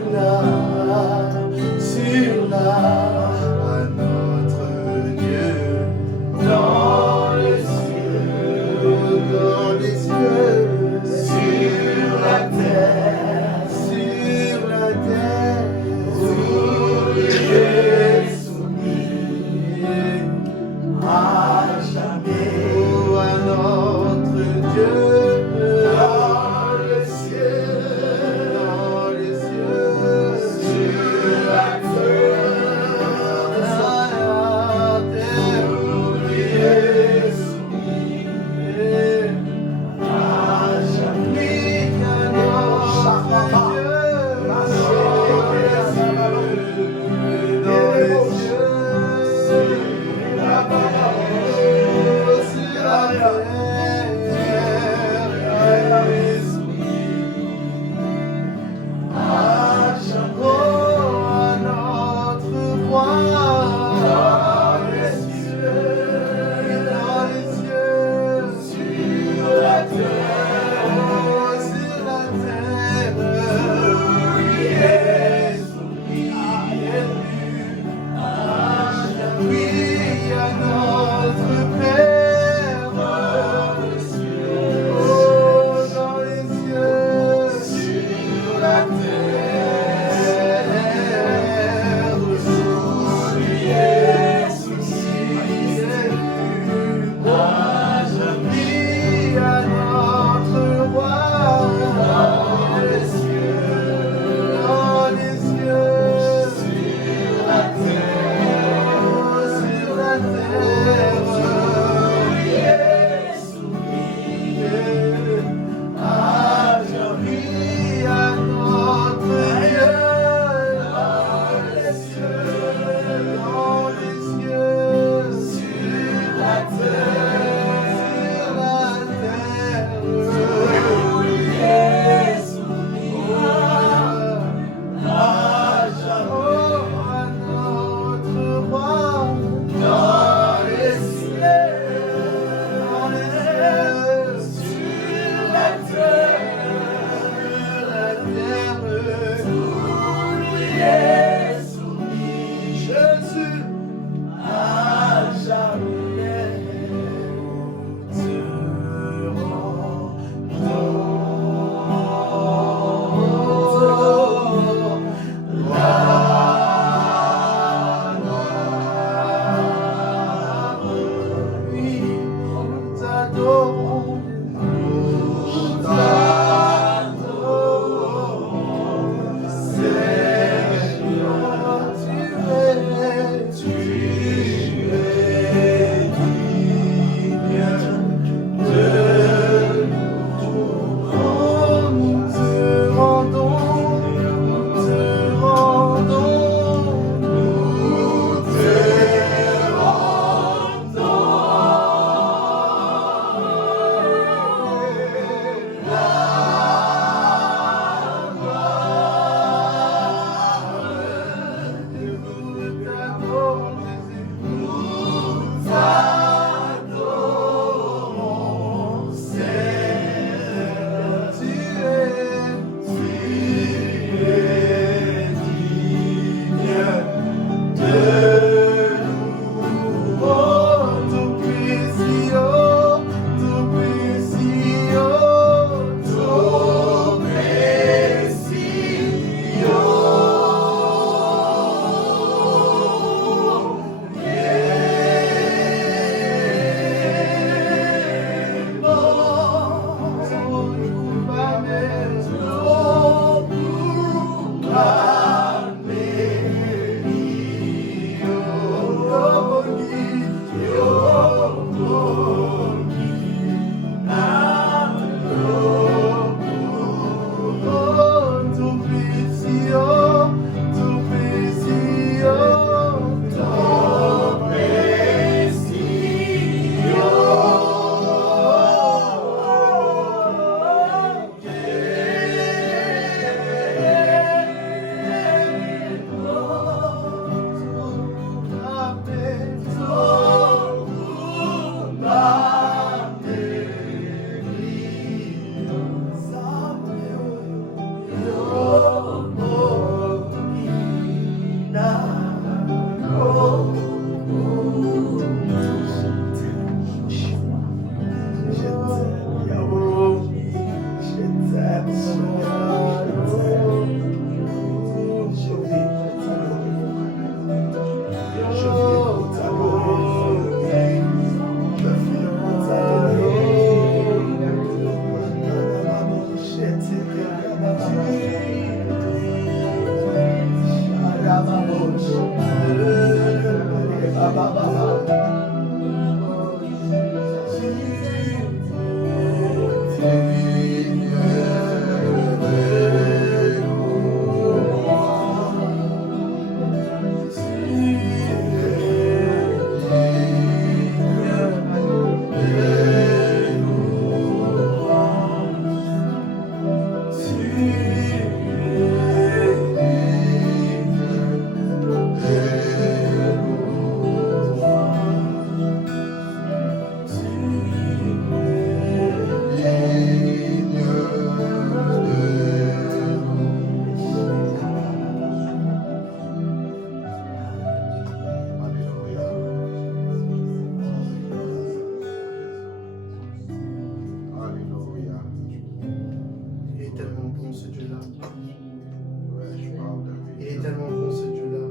tellement bon ce Dieu-là.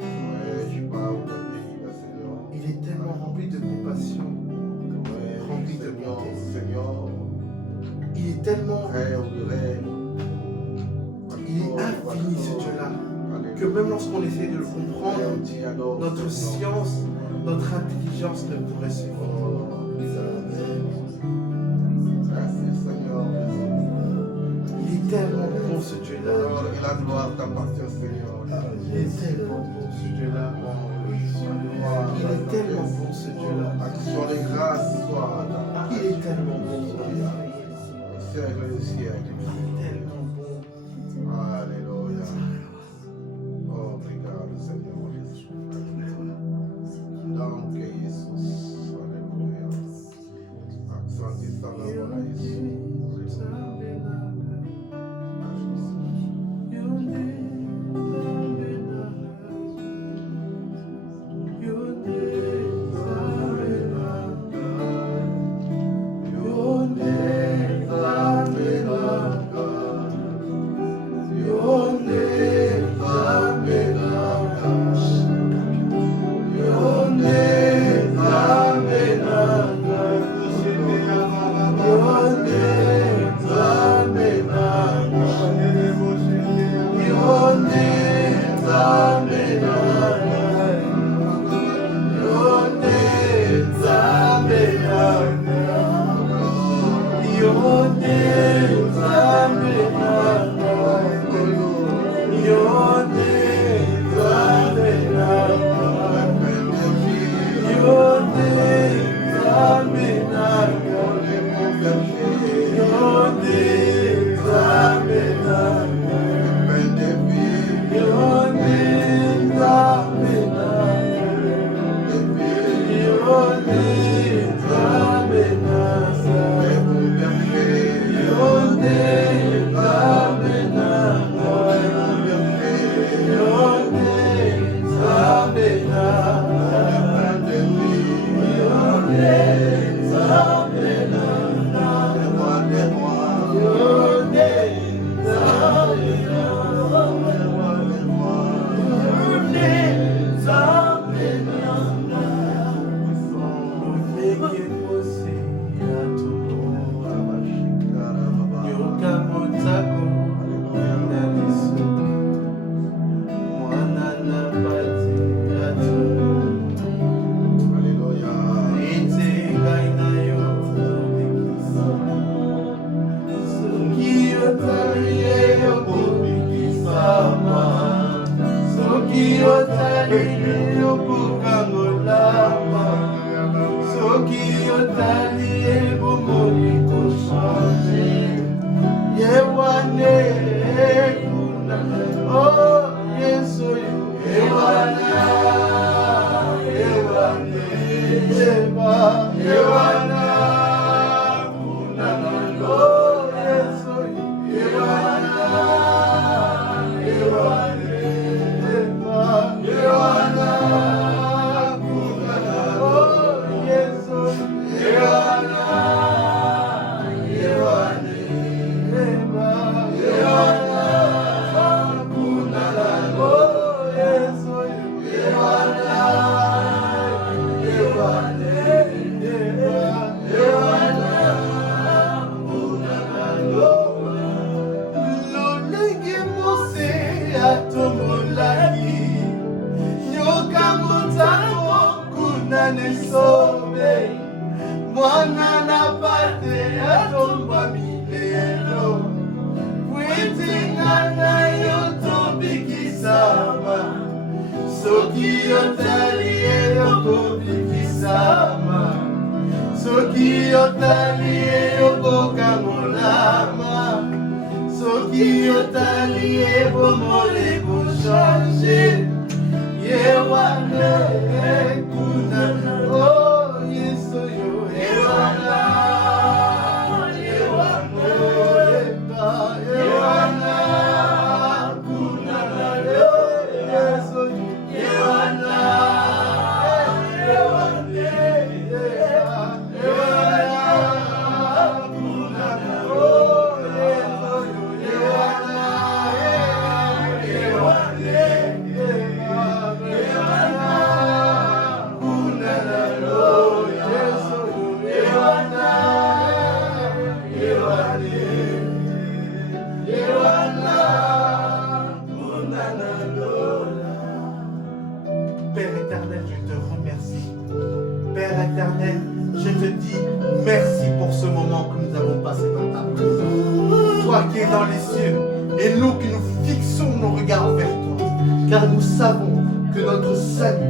Ouais, je parle de pays, là, Seigneur. Il est tellement rempli de compassion. Ouais, Rempli de Seigneur, bonté. Seigneur, Il est tellement... frère, on dirait. Il est infini ce Dieu-là. Que même lorsqu'on essaie de le comprendre, notre science, notre intelligence ne pourrait suivre. Merci Seigneur. Il est tellement bon ce Dieu-là. Alors, et la gloire t'appartient Seigneur. Il est tellement bon ce Dieu-là. Il est tellement bon ce Dieu-là. Action de grâce soit à ta Il est tellement bon ce Dieu-là. siècle des siècles. Il est tellement bon. Alléluia. Oh, obrigado Seigneur Jésus. Donc Jesus. Alléluia. Action de salama Jésus. Yeah. Père éternel, je te remercie. Père éternel, je te dis merci pour ce moment que nous avons passé dans ta présence. Toi qui es dans les cieux, et nous qui nous fixons nos regards vers toi. Car nous savons que notre salut,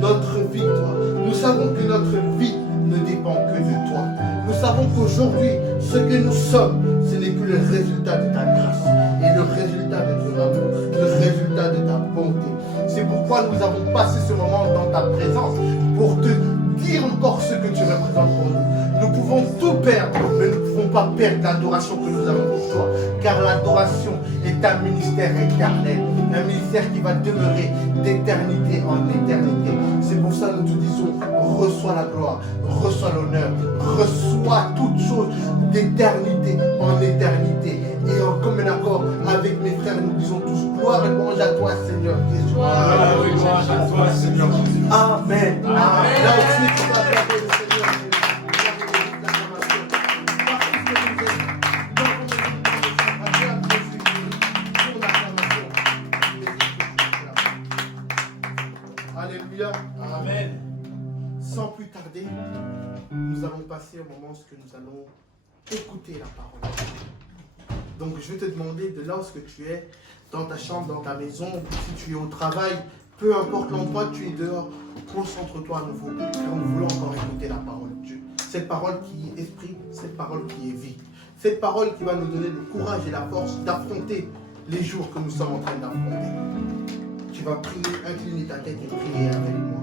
notre victoire, nous savons que notre vie ne dépend que de toi. Nous savons qu'aujourd'hui, ce que nous sommes, ce n'est que le résultat de ta grâce et le résultat de ton amour, le résultat de ta bonté. C'est pourquoi nous avons passé ce moment dans ta présence pour te dire encore ce que tu représentes pour nous. Nous pouvons tout perdre, mais nous ne pouvons pas perdre l'adoration que nous avons pour toi. Car l'adoration est un ministère éternel, un ministère qui va demeurer d'éternité en éternité. C'est pour ça que nous te disons, reçois la gloire, reçois l'honneur, reçois toutes choses d'éternité en éternité. Et en commun accord avec mes frères, nous disons tous, gloire et louange à toi, Seigneur Jésus. Gloire et louange à toi, Seigneur Jésus. Amen. Amen. Là aussi, tu vas acclamer le Seigneur Jésus. Alléluia. Amen. Sans plus tarder, nous allons passer au moment où nous allons écouter la parole. Donc je vais te demander de là où tu es, dans ta chambre, dans ta maison, si tu es au travail, peu importe l'endroit que tu es dehors, concentre-toi à nouveau, car nous voulons encore écouter la parole de Dieu. Cette parole qui est esprit, cette parole qui est vie. Cette parole qui va nous donner le courage et la force d'affronter les jours que nous sommes en train d'affronter. Tu vas prier, incliner ta tête et prier avec moi.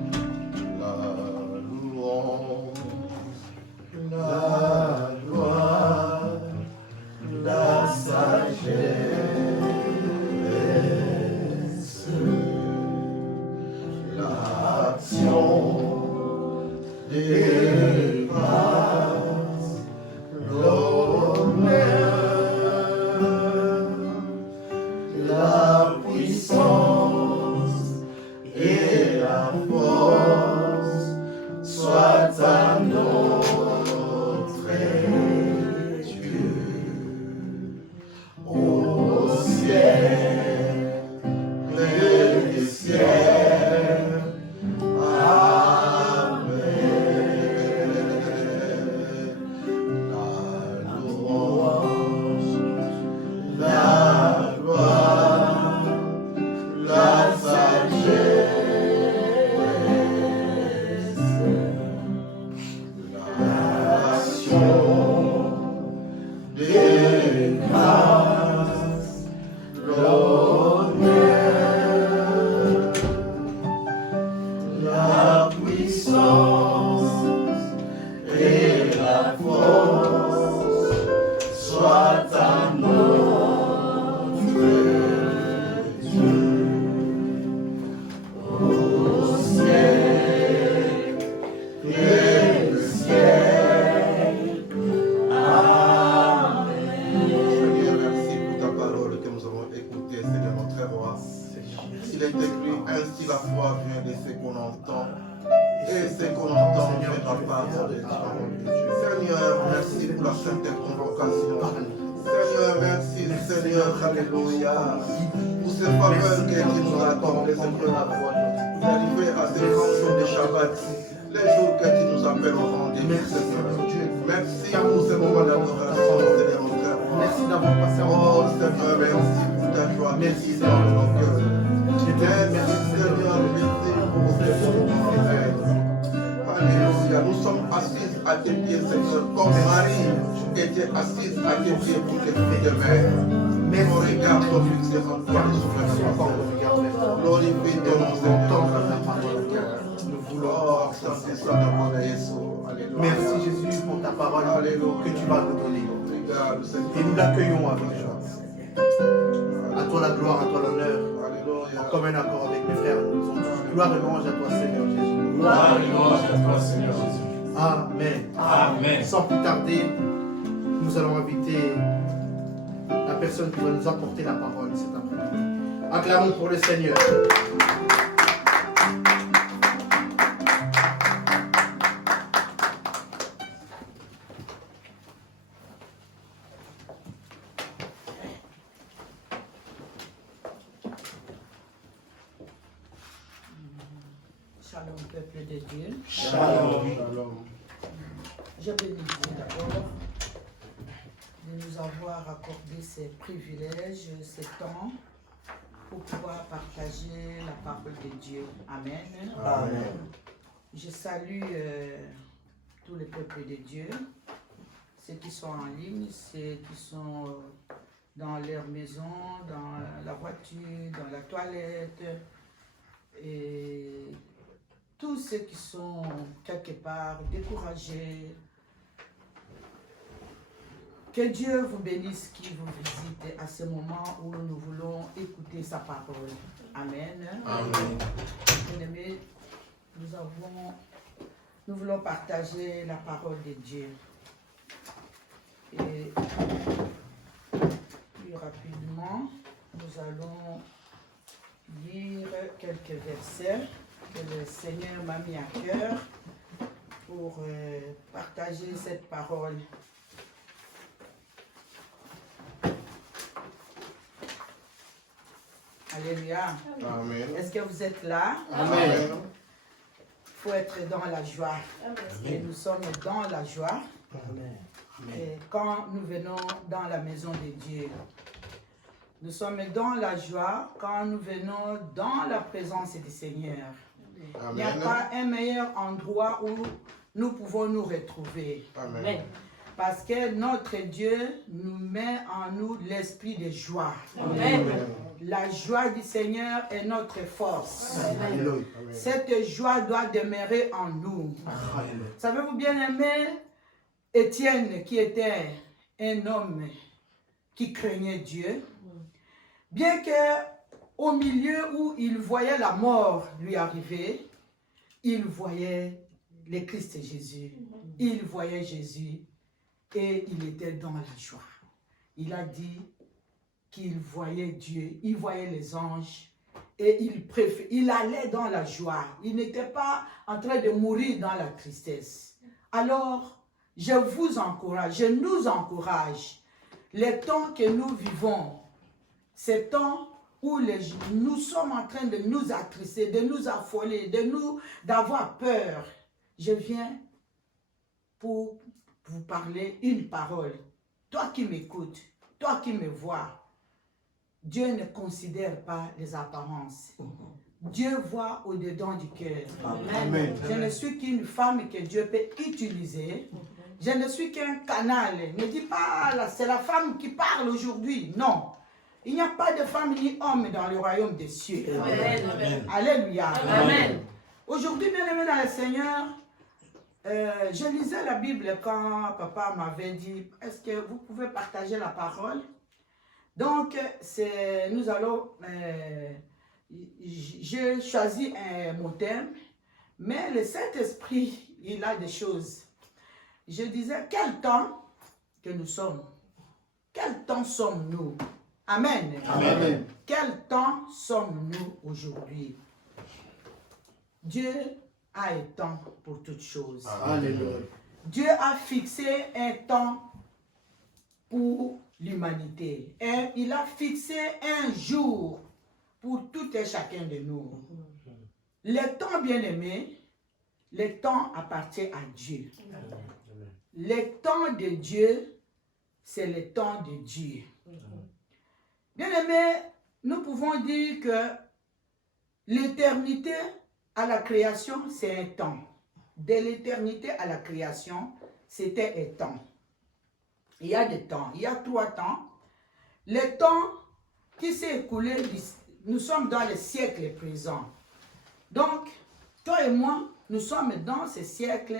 La louange, la gloire, la sagesse, l'action des grâces, l'honneur, la puissance et la force soit à notre Dieu. Au ciel des ciels. Amen. La louange, la gloire, la sagesse, l'action des grâces, l'honneur, la puissance et la force soit à notre Dieu. Au ciel et le ciel. Amen. Seigneur, merci pour ta parole que nous avons écoutée, Seigneur notre roi. Il est écrit, ainsi la foi vient de ce qu'on entend, et ce qu'on entend vient de la parole de Dieu. Seigneur, merci pour la sainte convocation. Seigneur, merci, Seigneur, alléluia, pour ces faveurs que tu nous as accordées, Seigneur, pour arriver à ces grands jours de Shabbat, les jours que tu nous appelles au rendez-vous, Seigneur Dieu. Merci pour ces moments d'adoration, Seigneur mon cœur. Merci d'avoir passé un Oh moment. Seigneur, merci pour ta joie, merci dans nos cœurs. Merci Seigneur, merci pour ce que tu fais. Alléluia, nous sommes assis à tes pieds, Seigneur, comme Marie était assise à tes pieds pour que tu te mères. Mais mon regard soit fixé en toi et sur le glorifie ton nom, Seigneur. Nous voulons Oh, Saint-Seigneur, mon Jésus. Alléluia. Merci Jésus pour ta parole que tu vas nous donner. Regarde, Seigneur. Et nous l'accueillons avec joie. À toi la gloire, à toi l'honneur. Alléluia. En commun accord avec mes frères, nous disons tous gloire et louange à toi Seigneur Jésus. Gloire et louange à toi, Seigneur Jésus. Amen. Amen. Sans plus tarder, nous allons inviter la personne qui va nous apporter la parole cet après-midi. Acclamons pour le Seigneur. Shalom, peuple de Dieu. Shalom. Je bénis Dieu d'abord de nous avoir accordé ces privilèges, ces temps pour pouvoir partager la parole de Dieu. Amen. Amen. Je salue tous les peuples de Dieu, ceux qui sont en ligne, ceux qui sont dans leur maison, dans la voiture, dans la toilette, et tous ceux qui sont quelque part découragés. Que Dieu vous bénisse, qui vous visite à ce moment où nous voulons écouter sa parole. Amen. Amen. Bien-aimés, nous voulons partager la parole de Dieu. Et plus rapidement, nous allons lire quelques versets que le Seigneur m'a mis à cœur pour partager cette parole. Alléluia. Amen. Est-ce que vous êtes là? Amen. Il faut être dans la joie. Et nous sommes dans la joie. Et quand nous venons dans la maison de Dieu, nous sommes dans la joie quand nous venons dans la présence du Seigneur. Il n'y a Amen. pas un meilleur endroit où nous pouvons nous retrouver. Amen. Parce que notre Dieu nous met en nous l'esprit de joie. Amen. La joie du Seigneur est notre force. Alléluia. Cette joie doit demeurer en nous. Savez-vous bien aimé Étienne, qui était un homme qui craignait Dieu, bien que au milieu où il voyait la mort lui arriver, il voyait le Christ Jésus. Il voyait Jésus et il était dans la joie. Il a dit qu'il voyait Dieu, il voyait les anges et il allait dans la joie. Il n'était pas en train de mourir dans la tristesse. Alors, je vous encourage, je nous encourage, les temps que nous vivons, ces temps où nous sommes en train de nous attrister, de nous affoler, d'avoir peur. Je viens pour vous parler une parole. Toi qui m'écoutes, toi qui me vois, Dieu ne considère pas les apparences. Dieu voit au-dedans du cœur. Amen. Je ne suis qu'une femme que Dieu peut utiliser. Je ne suis qu'un canal. Ne dis pas, c'est la femme qui parle aujourd'hui. Non. Il n'y a pas de femme ni homme dans le royaume des cieux. Amen. Alléluia. Amen. Aujourd'hui, bien aimé dans le Seigneur, je lisais la Bible quand papa m'avait dit, est-ce que vous pouvez partager la parole? Donc, nous allons, j'ai choisi mon thème, mais le Saint-Esprit, il a des choses. Je disais, quel temps que nous sommes? Quel temps sommes-nous? Amen. Amen. Quel temps sommes-nous aujourd'hui? Dieu a un temps pour toutes choses. Alléluia. Dieu a fixé un temps pour l'humanité. Et il a fixé un jour pour tout et chacun de nous. Le temps bien-aimé, le temps appartient à Dieu. Le temps de Dieu, c'est le temps de Dieu. Bien-aimé, nous pouvons dire que l'éternité à la création, c'est un temps. De l'éternité à la création, c'était un temps. Il y a des temps, il y a 3 temps. Le temps qui s'est écoulé, nous sommes dans le siècle présent. Donc, toi et moi, nous sommes dans ce siècle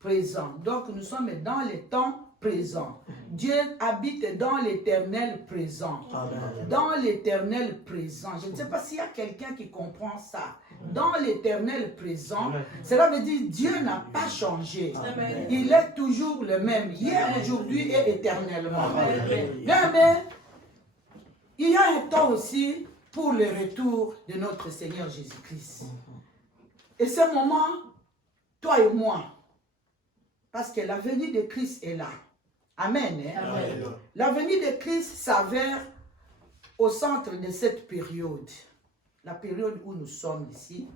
présent. Donc, nous sommes dans le temps présent. Dieu habite dans l'éternel présent. Dans l'éternel présent. Je ne sais pas s'il y a quelqu'un qui comprend ça. Dans l'éternel présent, cela veut dire Dieu n'a pas changé. Il est toujours le même, hier, aujourd'hui et éternellement. Bien, mais il y a un temps aussi pour le retour de notre Seigneur Jésus-Christ. Et ce moment, toi et moi, parce que la venue de Christ est là. Amen. La venue de Christ s'avère au centre de cette période. La période où nous sommes ici.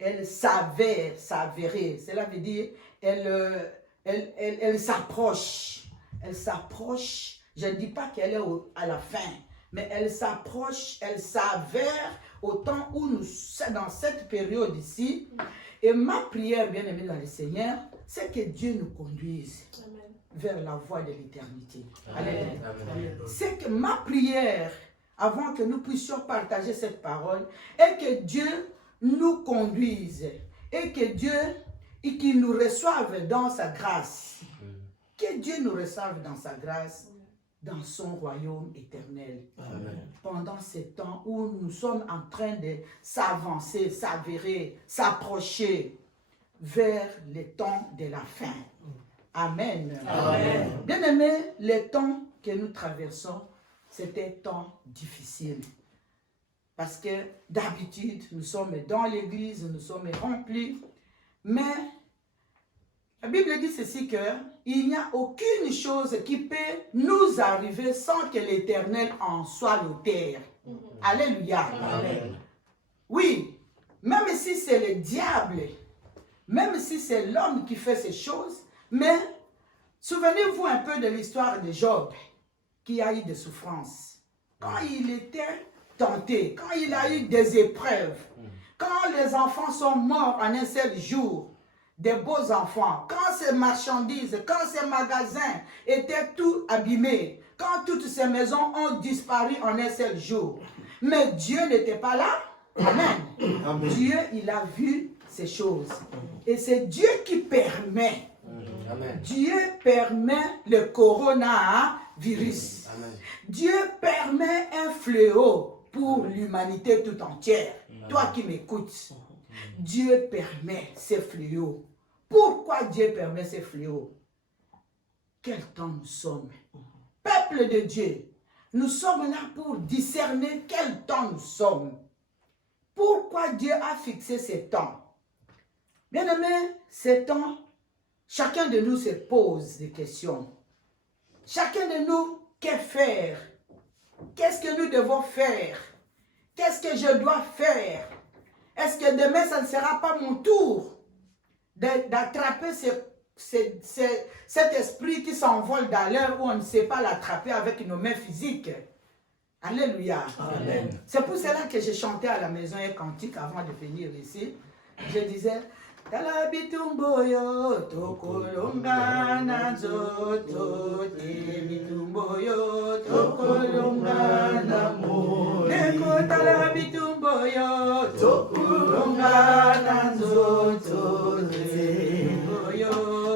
elle s'avérait. Cela veut dire, elle s'approche. Elle s'approche. Je ne dis pas qu'elle est à la fin, mais elle s'approche, elle s'avère au temps où nous sommes dans cette période ici. Et ma prière, bien aimée dans le Seigneur, c'est que Dieu nous conduise vers la voie de l'éternité. Alléluia. C'est que ma prière, avant que nous puissions partager cette parole, est que Dieu nous conduise et que Dieu et qu'il nous reçoive dans sa grâce. Que Dieu nous reçoive dans sa grâce, dans son royaume éternel. Amen. Pendant ces temps où nous sommes en train de s'avancer, s'avérer, s'approcher vers les temps de la fin. Amen. Amen. Bien aimés, les temps que nous traversons, c'était temps difficile. Parce que d'habitude, nous sommes dans l'église, nous sommes remplis. Mais la Bible dit ceci qu'il n'y a aucune chose qui peut nous arriver sans que l'Éternel en soit l'auteur. Alléluia. Amen. Oui, même si c'est le diable, même si c'est l'homme qui fait ces choses, mais souvenez-vous un peu de l'histoire de Job, qui a eu des souffrances. Quand il était tenté, quand il a eu des épreuves, quand les enfants sont morts en un seul jour, des beaux enfants, quand ces marchandises, quand ces magasins étaient tout abîmés, quand toutes ces maisons ont disparu en un seul jour. Mais Dieu n'était pas là. Amen. Amen. Dieu, il a vu ces choses. Et c'est Dieu qui permet. Amen. Dieu permet le coronavirus. Amen. Dieu permet un fléau pour l'humanité tout entière. Amen. Toi qui m'écoutes, Dieu permet ces fléaux. Pourquoi Dieu permet ces fléaux? Quel temps nous sommes? Peuple de Dieu, nous sommes là pour discerner quel temps nous sommes. Pourquoi Dieu a fixé ces temps? Bien-aimés, ces temps, chacun de nous se pose des questions. Chacun de nous, que faire? Qu'est-ce que nous devons faire? Qu'est-ce que je dois faire? Est-ce que demain, ça ne sera pas mon tour d'attraper cet esprit qui s'envole dans l'air où on ne sait pas l'attraper avec nos mains physiques? Alléluia. Amen. C'est pour cela que j'ai chanté à la maison un cantique avant de venir ici. Je disais, Talabitumboyo, tokolonga nazoto, Talabitumboyo, tokolonga namo. Neko talabitumboyo, tokolonga nazoto,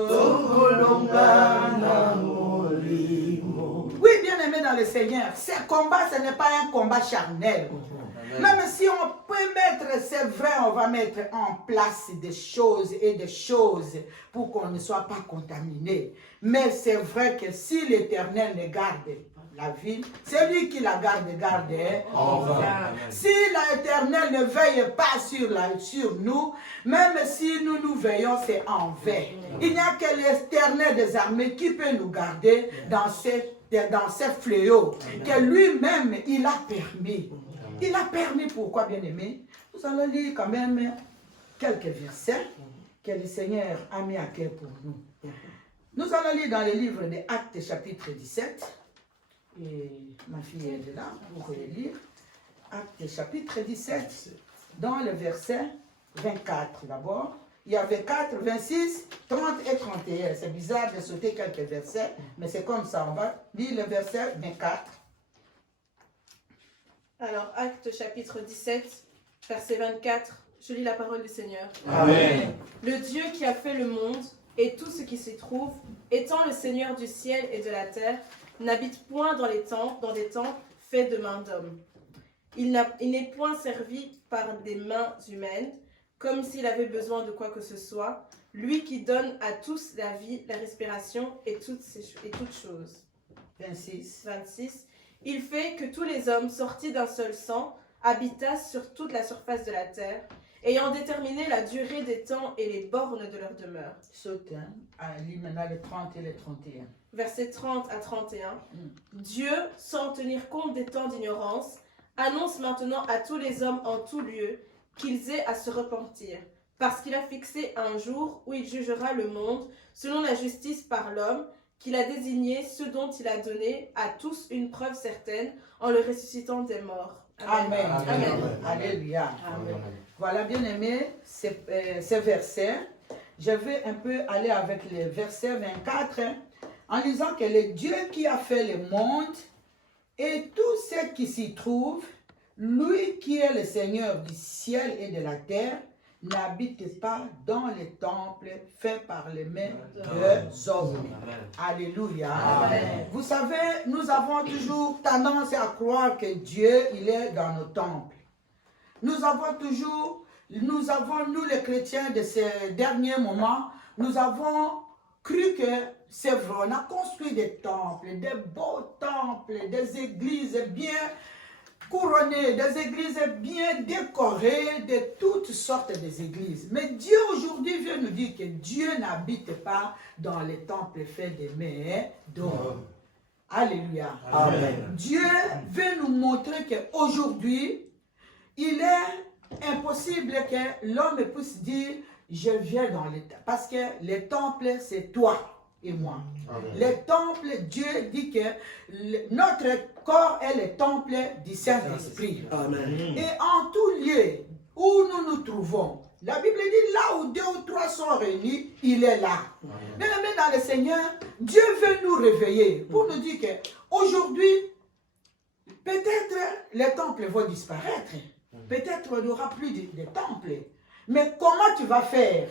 tokolonga namo. Oui, bien aimé dans le Seigneur, ce combat, ce n'est pas un combat charnel. Même si on peut mettre, c'est vrai, on va mettre en place des choses et des choses pour qu'on ne soit pas contaminé. Mais c'est vrai que si l'Éternel ne garde la ville, c'est lui qui la garde. Si l'Éternel ne veille pas sur nous, même si nous veillons, c'est en vain. Il n'y a que l'Éternel des armées qui peut nous garder dans ces fléaux que lui-même, il a permis. Il a permis, pourquoi, bien aimé? Nous allons lire quand même quelques versets que le Seigneur a mis à cœur pour nous. Nous allons lire dans le livre des Actes, chapitre 17. Et ma fille est là pour lire. Actes, chapitre 17, dans le verset 24 d'abord. Il y avait 4, 26, 30 et 31. C'est bizarre de sauter quelques versets, mais c'est comme ça. On va lire le verset 24. Alors, Actes chapitre 17, verset 24, je lis la parole du Seigneur. Amen. Le Dieu qui a fait le monde et tout ce qui s'y trouve, étant le Seigneur du ciel et de la terre, n'habite point dans des temps faits de mains d'hommes. Il n'est point servi par des mains humaines, comme s'il avait besoin de quoi que ce soit, lui qui donne à tous la vie, la respiration et toutes choses. 26. Il fait que tous les hommes sortis d'un seul sang habitassent sur toute la surface de la terre, ayant déterminé la durée des temps et les bornes de leur demeure. Saute, lis maintenant les 30 et les 31. Versets 30 à 31. Dieu, sans tenir compte des temps d'ignorance, annonce maintenant à tous les hommes en tout lieu qu'ils aient à se repentir, parce qu'il a fixé un jour où il jugera le monde selon la justice par l'homme, qu'il a désigné ceux dont il a donné à tous une preuve certaine en le ressuscitant des morts. Amen. Amen. Alléluia. Amen. Voilà, bien aimé, ces versets. Je vais un peu aller avec les versets 24, en disant que le Dieu qui a fait le monde et tout ce qui s'y trouve, lui qui est le Seigneur du ciel et de la terre, n'habite pas dans les temples faits par les mains des hommes. Alléluia. Amen. Vous savez, nous avons toujours tendance à croire que Dieu, il est dans nos temples. Nous nous les chrétiens de ces derniers moments, nous avons cru que c'est vrai, on a construit des temples, des beaux temples, des églises bien couronnées, des églises bien décorées, de toutes sortes d'églises. Mais Dieu aujourd'hui vient nous dire que Dieu n'habite pas dans les temples faits des mains d'hommes. Alléluia. Amen. Dieu veut nous montrer qu'aujourd'hui, il est impossible que l'homme puisse dire je viens dans les temples. Parce que les temples, c'est toi et moi. Amen. Les temples, Dieu dit que notre corps est le temple du Saint-Esprit. Amen. Et en tout lieu où nous nous trouvons, la Bible dit là où 2 ou 3 sont réunis, il est là. Mais dans le Seigneur, Dieu veut nous réveiller pour nous dire qu'aujourd'hui, peut-être les temples vont disparaître. Peut-être il n'y aura plus de temples. Mais comment tu vas faire,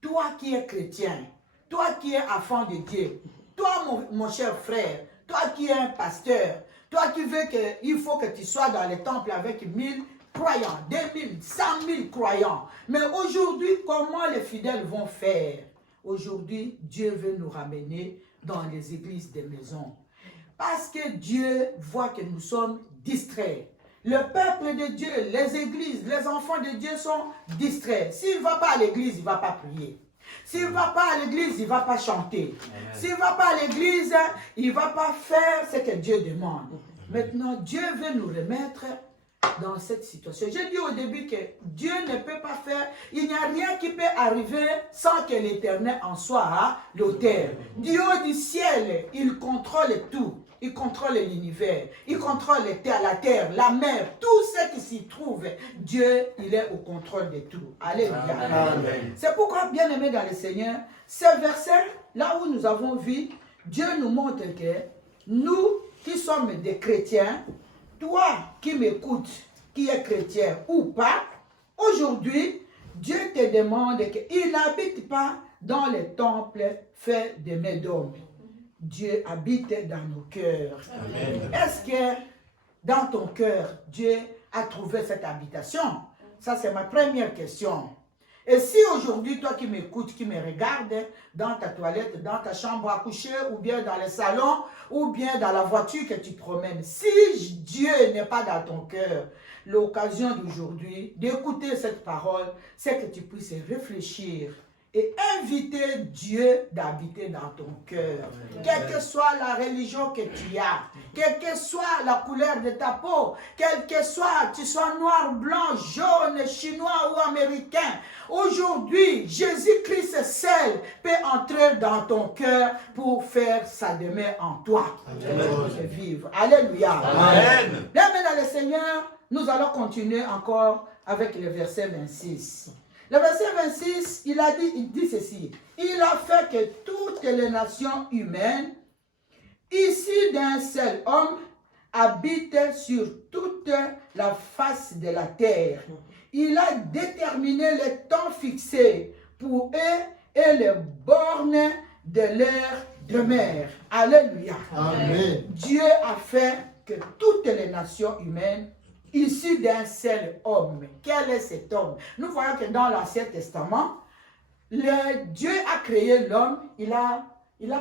toi qui es chrétien, toi qui es enfant de Dieu, toi mon cher frère, toi qui es un pasteur, toi qui veux qu'il faut que tu sois dans les temples avec 1000 croyants, 2000, 100 000 croyants. Mais aujourd'hui, comment les fidèles vont faire? Aujourd'hui, Dieu veut nous ramener dans les églises des maisons. Parce que Dieu voit que nous sommes distraits. Le peuple de Dieu, les églises, les enfants de Dieu sont distraits. S'il ne va pas à l'église, il ne va pas prier. S'il ne va pas à l'église, il ne va pas chanter. S'il ne va pas à l'église, il ne va pas faire ce que Dieu demande. Maintenant, Dieu veut nous remettre dans cette situation. J'ai dit au début que Dieu ne peut pas faire, il n'y a rien qui peut arriver sans que l'Éternel en soit l'auteur. Du haut du ciel, il contrôle tout. Il contrôle l'univers, il contrôle la terre, la mer, tout ce qui s'y trouve. Dieu, il est au contrôle de tout. Alléluia. C'est pourquoi, bien aimé dans le Seigneur, ces versets, là où nous avons vu, Dieu nous montre que nous qui sommes des chrétiens, toi qui m'écoutes, qui es chrétien ou pas, aujourd'hui, Dieu te demande qu'il n'habite pas dans les temples faits de mains d'hommes. Dieu habite dans nos cœurs. Est-ce que dans ton cœur, Dieu a trouvé cette habitation? Ça, c'est ma première question. Et si aujourd'hui, toi qui m'écoutes, qui me regardes, dans ta toilette, dans ta chambre à coucher, ou bien dans le salon, ou bien dans la voiture que tu promènes, si Dieu n'est pas dans ton cœur, l'occasion d'aujourd'hui d'écouter cette parole, c'est que tu puisses réfléchir et inviter Dieu d'habiter dans ton cœur. Quelle que soit la religion que tu as, quelle que soit la couleur de ta peau, quel que soit, tu sois noir, blanc, jaune, chinois ou américain, aujourd'hui, Jésus-Christ seul peut entrer dans ton cœur pour faire sa demeure en toi. Et vivre. Alléluia. Amen. Bienvenue dans le Seigneur, nous allons continuer encore avec le verset 26. Le verset 26, il dit ceci. Il a fait que toutes les nations humaines, issues d'un seul homme, habitent sur toute la face de la terre. Il a déterminé les temps fixés pour eux et les bornes de leur demeure. Alléluia. Amen. Dieu a fait que toutes les nations humaines issu d'un seul homme. Quel est cet homme? Nous voyons que dans l'Ancien Testament, Dieu a créé l'homme, il a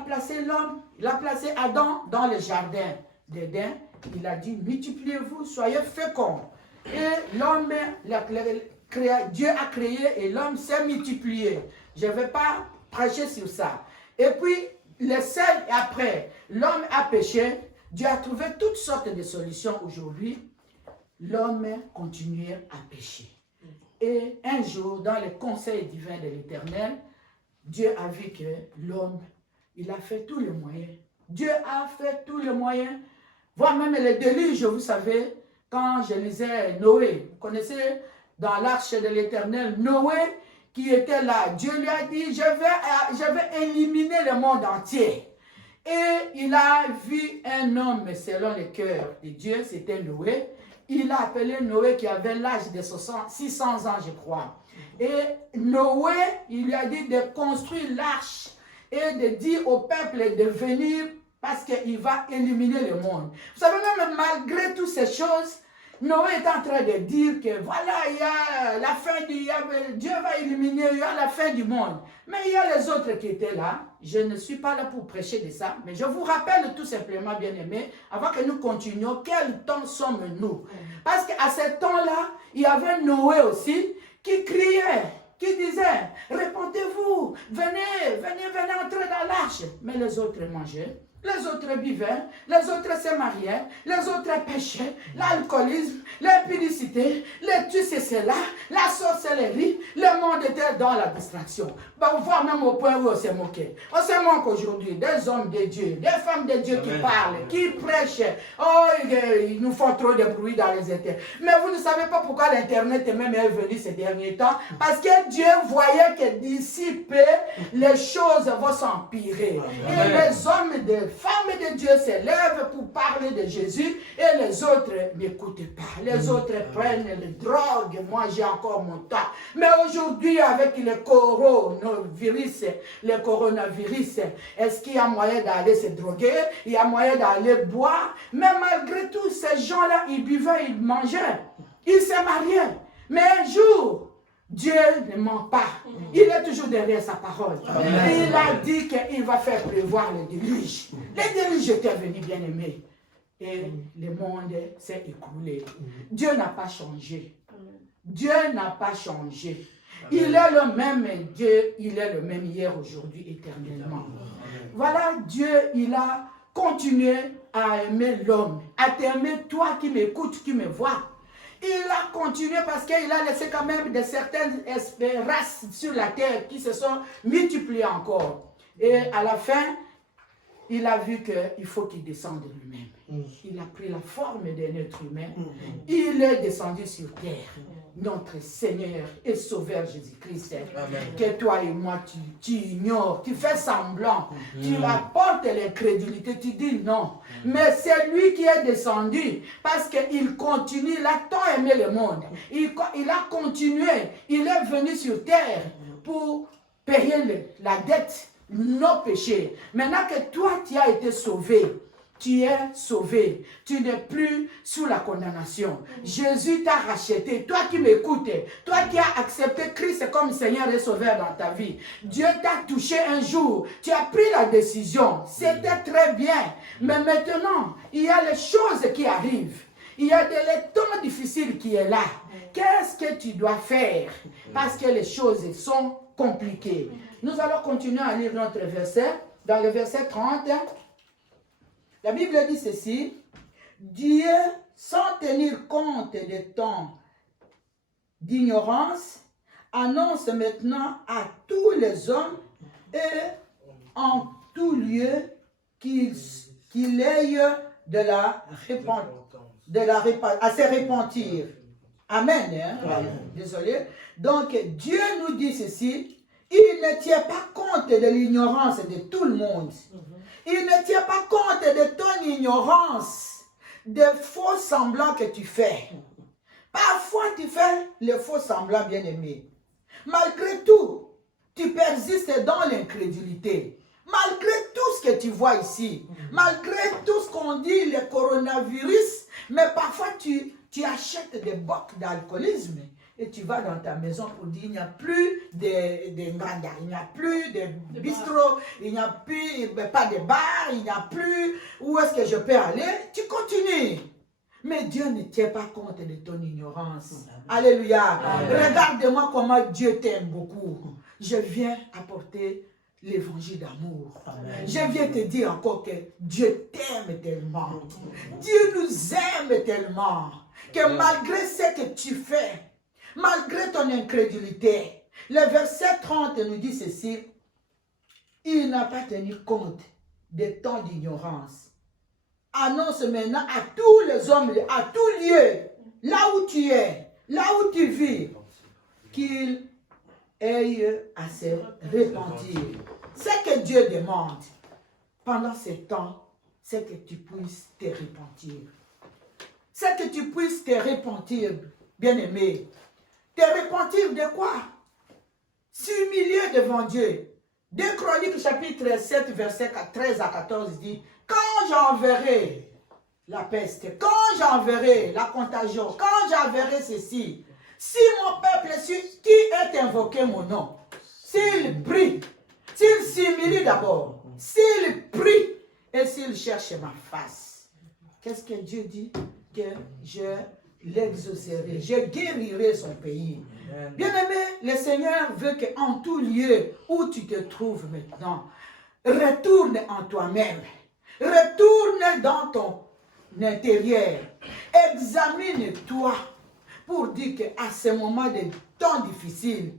placé l'homme, il a placé Adam dans le jardin d'Éden. Il a dit, multipliez-vous, soyez féconds. Et l'homme, Dieu a créé et l'homme s'est multiplié. Je ne vais pas prêcher sur ça. Et puis, le seul après, l'homme a péché, Dieu a trouvé toutes sortes de solutions aujourd'hui. L'homme continuait à pécher. Et un jour, dans le conseil divin de l'Éternel, Dieu a vu que l'homme, il a fait tous les moyens. Dieu a fait tous les moyens. Voire même les déluges, vous savez, quand je lisais Noé, vous connaissez dans l'arche de l'Éternel, Noé qui était là, Dieu lui a dit, je vais éliminer le monde entier. Et il a vu un homme selon le cœur de Dieu, c'était Noé. Il a appelé Noé qui avait l'âge de 600 ans, je crois. Et Noé, il lui a dit de construire l'arche et de dire au peuple de venir parce qu'il va éliminer le monde. Vous savez, même malgré toutes ces choses, Noé est en train de dire que voilà, il y a la fin Dieu va éliminer, il y a la fin du monde. Mais il y a les autres qui étaient là. Je ne suis pas là pour prêcher de ça, mais je vous rappelle tout simplement, bien aimés, avant que nous continuions, quel temps sommes-nous? Parce qu'à ce temps-là, il y avait Noé aussi qui criait, qui disait, répondez-vous, venez entrer dans l'arche. Mais les autres mangeaient. Les autres buvaient, les autres se mariaient, les autres péchaient, l'alcoolisme, l'impudicité, les tu sais cela, la sorcellerie, le monde était dans la distraction. Ben, on voit même au point où on s'est moqué. On se moque aujourd'hui des hommes de Dieu, des femmes de Dieu qui parlent, qui prêchent. Oh, ils nous font trop de bruit dans les étés. Mais vous ne savez pas pourquoi l'Internet même est venu ces derniers temps. Parce que Dieu voyait que d'ici peu, les choses vont s'empirer. Et les hommes de femmes de Dieu se lèvent pour parler de Jésus et les autres n'écoutent pas. Les autres prennent les drogues. Moi, j'ai encore mon temps. Mais aujourd'hui, avec le coronavirus, est-ce qu'il y a moyen d'aller se droguer? Il y a moyen d'aller boire? Mais malgré tout, ces gens-là, ils buvaient, ils mangeaient. Ils se mariaient. Mais un jour, Dieu ne ment pas. Il est toujours derrière sa parole. Il a dit qu'il va faire prévoir le déluge. Le déluge était venu, bien aimé. Et le monde s'est écoulé. Dieu n'a pas changé. Dieu n'a pas changé. Il est le même Dieu, il est le même hier, aujourd'hui, éternellement. Voilà, Dieu, il a continué à aimer l'homme, à t'aimer toi qui m'écoutes, qui me vois. Il a continué parce qu'il a laissé quand même de certaines races sur la terre qui se sont multipliées encore. Et à la fin, il a vu qu'il faut qu'il descende lui-même. Il a pris la forme d'un être humain. Il est descendu sur terre. Notre Seigneur et Sauveur Jésus-Christ, que toi et moi tu ignores, tu fais semblant, tu apportes l'incrédulité, tu dis non. Mais c'est lui qui est descendu parce qu'il continue, il a tant aimé le monde. Il a continué, il est venu sur terre pour payer la dette, nos péchés. Maintenant que toi tu as été sauvé, tu es sauvé. Tu n'es plus sous la condamnation. Jésus t'a racheté. Toi qui m'écoutes, toi qui as accepté Christ comme Seigneur et Sauveur dans ta vie, Dieu t'a touché un jour. Tu as pris la décision. C'était très bien. Mais maintenant, il y a les choses qui arrivent. Il y a des temps difficiles qui est là. Qu'est-ce que tu dois faire? Parce que les choses sont compliquées. Nous allons continuer à lire notre verset. Dans le verset 30, la Bible dit ceci: Dieu, sans tenir compte des temps d'ignorance, annonce maintenant à tous les hommes et en tout lieu qu'il ait à se repentir. Amen. Hein? Désolé. Donc, Dieu nous dit ceci: il ne tient pas compte de l'ignorance de tout le monde. Il ne tient pas compte de ton ignorance, des faux semblants que tu fais. Parfois, tu fais les faux semblants, bien-aimés. Malgré tout, tu persistes dans l'incrédulité. Malgré tout ce que tu vois ici, malgré tout ce qu'on dit, le coronavirus, mais parfois tu achètes des bocs d'alcoolisme. Et tu vas dans ta maison pour dire il n'y a plus de nganda, il n'y a plus de bistrot, il n'y a plus pas de bar, il n'y a plus où est-ce que je peux aller. Tu continues. Mais Dieu ne tient pas compte de ton ignorance. Alléluia. Regarde-moi comment Dieu t'aime beaucoup. Je viens apporter l'évangile d'amour. Je viens te dire encore que Dieu t'aime tellement. Dieu nous aime tellement que malgré ce que tu fais, malgré ton incrédulité. Le verset 30 nous dit ceci. Il n'a pas tenu compte des temps d'ignorance. Annonce maintenant à tous les hommes, à tout lieu, là où tu es, là où tu vis, qu'il ait à se repentir. Ce que Dieu demande pendant ces temps, c'est que tu puisses te repentir. C'est que tu puisses te repentir, bien-aimé. Te repentir de quoi? S'humilier devant Dieu. 2 Chroniques chapitre 7 verset 13 à 14 dit: quand j'enverrai la peste, quand j'enverrai la contagion, quand j'enverrai ceci, si mon peuple qui est invoqué mon nom, s'il prie, s'il s'humilie d'abord, s'il prie et s'il cherche ma face, qu'est-ce que Dieu dit? Que je l'exaucerai, je guérirai son pays. Bien-aimé, le Seigneur veut qu'en tout lieu où tu te trouves maintenant, retourne en toi-même, retourne dans ton intérieur, examine-toi pour dire qu'à ce moment de temps difficiles,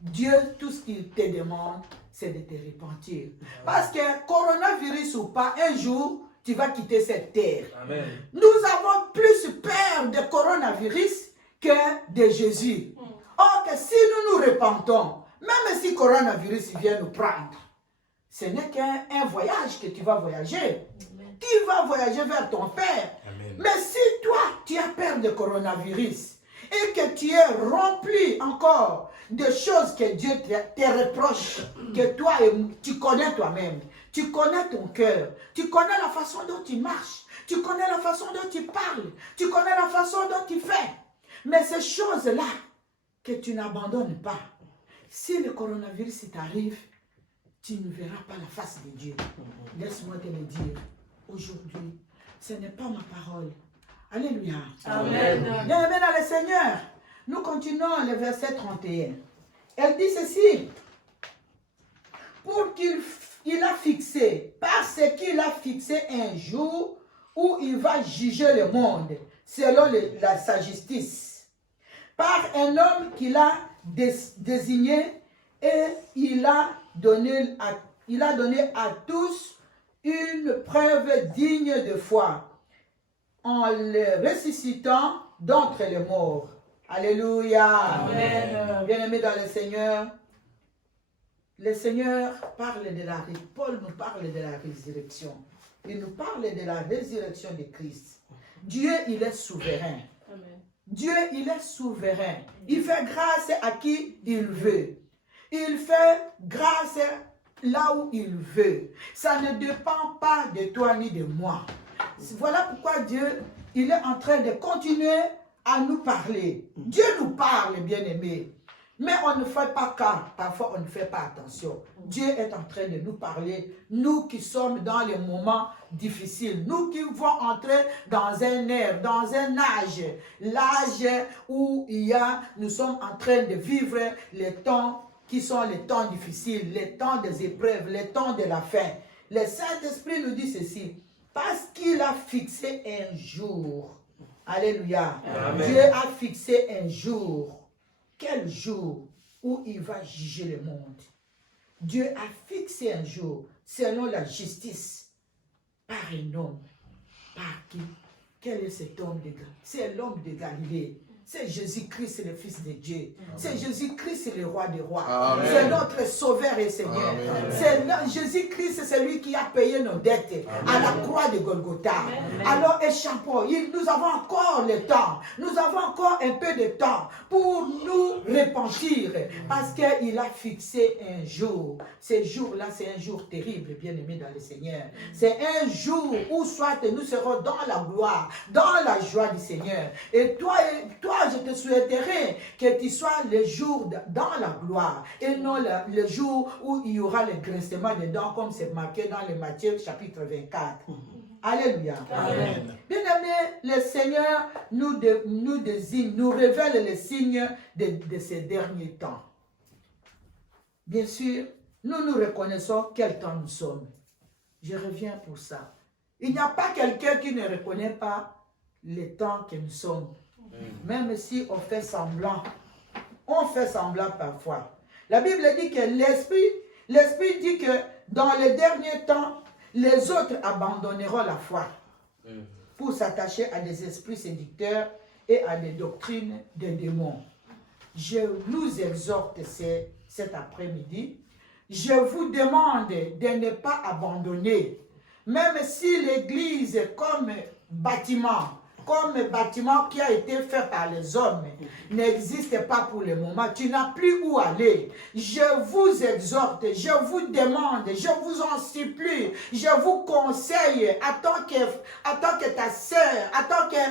Dieu, tout ce qu'il te demande, c'est de te repentir. Parce que coronavirus ou pas, un jour, tu vas quitter cette terre. Amen. Nous avons plus peur de coronavirus que de Jésus. Or que si nous nous repentons, même si coronavirus vient nous prendre, ce n'est qu'un voyage que tu vas voyager. Amen. Tu vas voyager vers ton Père. Amen. Mais si toi, tu as peur de coronavirus et que tu es rempli encore de choses que Dieu te reproche, que toi, tu connais toi-même, tu connais ton cœur, tu connais la façon dont tu marches, tu connais la façon dont tu parles, tu connais la façon dont tu fais. Mais ces choses-là, que tu n'abandonnes pas. Si le coronavirus t'arrive, tu ne verras pas la face de Dieu. Laisse-moi te le dire. Aujourd'hui, ce n'est pas ma parole. Alléluia. Amen. Bienvenue dans le Seigneur. Nous continuons le verset 31. Elle dit ceci. Pour qu'il a fixé, parce qu'il a fixé un jour où il va juger le monde selon sa justice. Par un homme qu'il a désigné et il a donné à tous une preuve digne de foi en le ressuscitant d'entre les morts. Alléluia. Amen. Bien-aimés dans le Seigneur parle de Paul nous parle de la résurrection. Il nous parle de la résurrection de Christ. Dieu, il est souverain. Amen. Dieu, il est souverain. Il fait grâce à qui il veut. Il fait grâce là où il veut. Ça ne dépend pas de toi ni de moi. Voilà pourquoi Dieu, il est en train de continuer à nous parler. Dieu nous parle, bien-aimés. Mais on ne fait pas cas. Parfois, on ne fait pas attention. Dieu est en train de nous parler. Nous qui sommes dans les moments difficiles. Nous qui vont entrer dans un ère, dans un âge. L'âge où nous sommes en train de vivre les temps qui sont les temps difficiles, les temps des épreuves, les temps de la fin. Le Saint-Esprit nous dit ceci. Parce qu'il a fixé un jour. Alléluia. Amen. Dieu a fixé un jour. Quel jour où il va juger le monde? Dieu a fixé un jour selon la justice par un homme. Par qui? Quel est cet homme de Galilée? C'est l'homme de Galilée. C'est Jésus-Christ, le Fils de Dieu. C'est Jésus-Christ, le Roi des Rois. C'est notre Sauveur et Seigneur. C'est Jésus-Christ, c'est celui qui a payé nos dettes à la croix de Golgotha. Amen. Alors, échappons. Nous avons encore le temps. Nous avons encore un peu de temps pour nous repentir. Parce qu'il a fixé un jour. Ce jour-là, c'est un jour terrible, bien-aimé dans le Seigneur. C'est un jour où soit nous serons dans la gloire, dans la joie du Seigneur. Et toi, je te souhaiterais que tu sois le jour dans la gloire et non le jour où il y aura le grincement des dents comme c'est marqué dans le Matthieu chapitre 24. Alléluia. Amen. Bien-aimé, le Seigneur nous désigne, nous révèle les signes de ces derniers temps. Bien sûr, nous reconnaissons quel temps nous sommes. Je reviens pour ça. Il n'y a pas quelqu'un qui ne reconnaît pas le temps que nous sommes. Même si on fait semblant On fait semblant parfois. La Bible dit que l'Esprit dit que dans les derniers temps, les autres abandonneront la foi pour s'attacher à des esprits séducteurs et à des doctrines des démons. Je nous exhorte cet après-midi. Je vous demande de ne pas abandonner, même si l'Église comme bâtiment qui a été fait par les hommes n'existe pas pour le moment. Tu n'as plus où aller. Je vous exhorte, je vous demande, je vous en supplie, je vous conseille, en tant que ta sœur, en tant que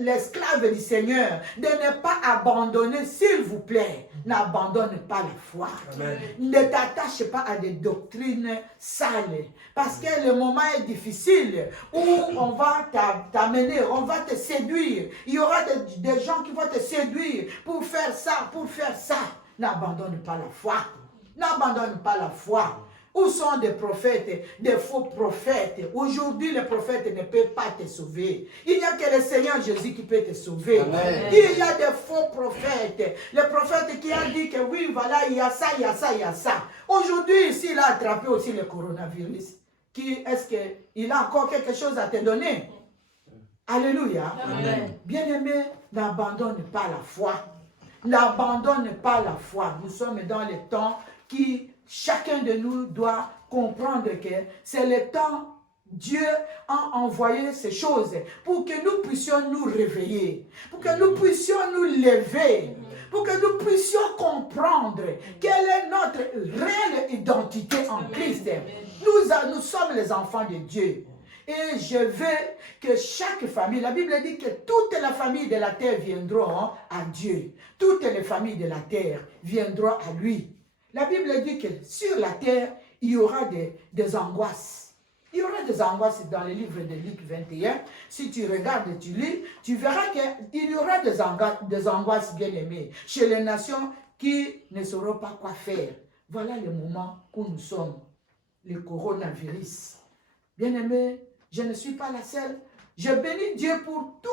l'esclave du Seigneur, de ne pas abandonner, s'il vous plaît. N'abandonne pas la foi. Amen. Ne t'attache pas à des doctrines sales. Parce que le moment est difficile où on va t'amener, on va te séduire. Il y aura des gens qui vont te séduire pour faire ça, pour faire ça. N'abandonne pas la foi. N'abandonne pas la foi. Où sont des prophètes, des faux prophètes? Aujourd'hui, les prophètes ne peuvent pas te sauver. Il n'y a que le Seigneur Jésus qui peut te sauver. Amen. Il y a des faux prophètes. Le prophète qui a dit que oui, voilà, il y a ça, il y a ça, il y a ça. Aujourd'hui, ici, il a attrapé aussi le coronavirus. Est-ce qu'il a encore quelque chose à te donner? Alléluia. Amen. Bien-aimé, n'abandonne pas la foi. N'abandonne pas la foi. Nous sommes dans les temps qui... Chacun de nous doit comprendre que c'est le temps, Dieu a envoyé ces choses pour que nous puissions nous réveiller, pour que nous puissions nous lever, pour que nous puissions comprendre quelle est notre réelle identité en Christ. Nous sommes les enfants de Dieu. Et je veux que chaque famille, la Bible dit que toutes les familles de la terre viendront à Dieu. Toutes les familles de la terre viendront à lui. La Bible dit que sur la terre, il y aura des angoisses. Il y aura des angoisses dans le livre de Luc 21. Si tu regardes, tu lis, tu verras qu'il y aura des angoisses bien-aimées chez les nations qui ne sauront pas quoi faire. Voilà le moment où nous sommes, le coronavirus. Bien-aimés, je ne suis pas la seule. Je bénis Dieu pour tout.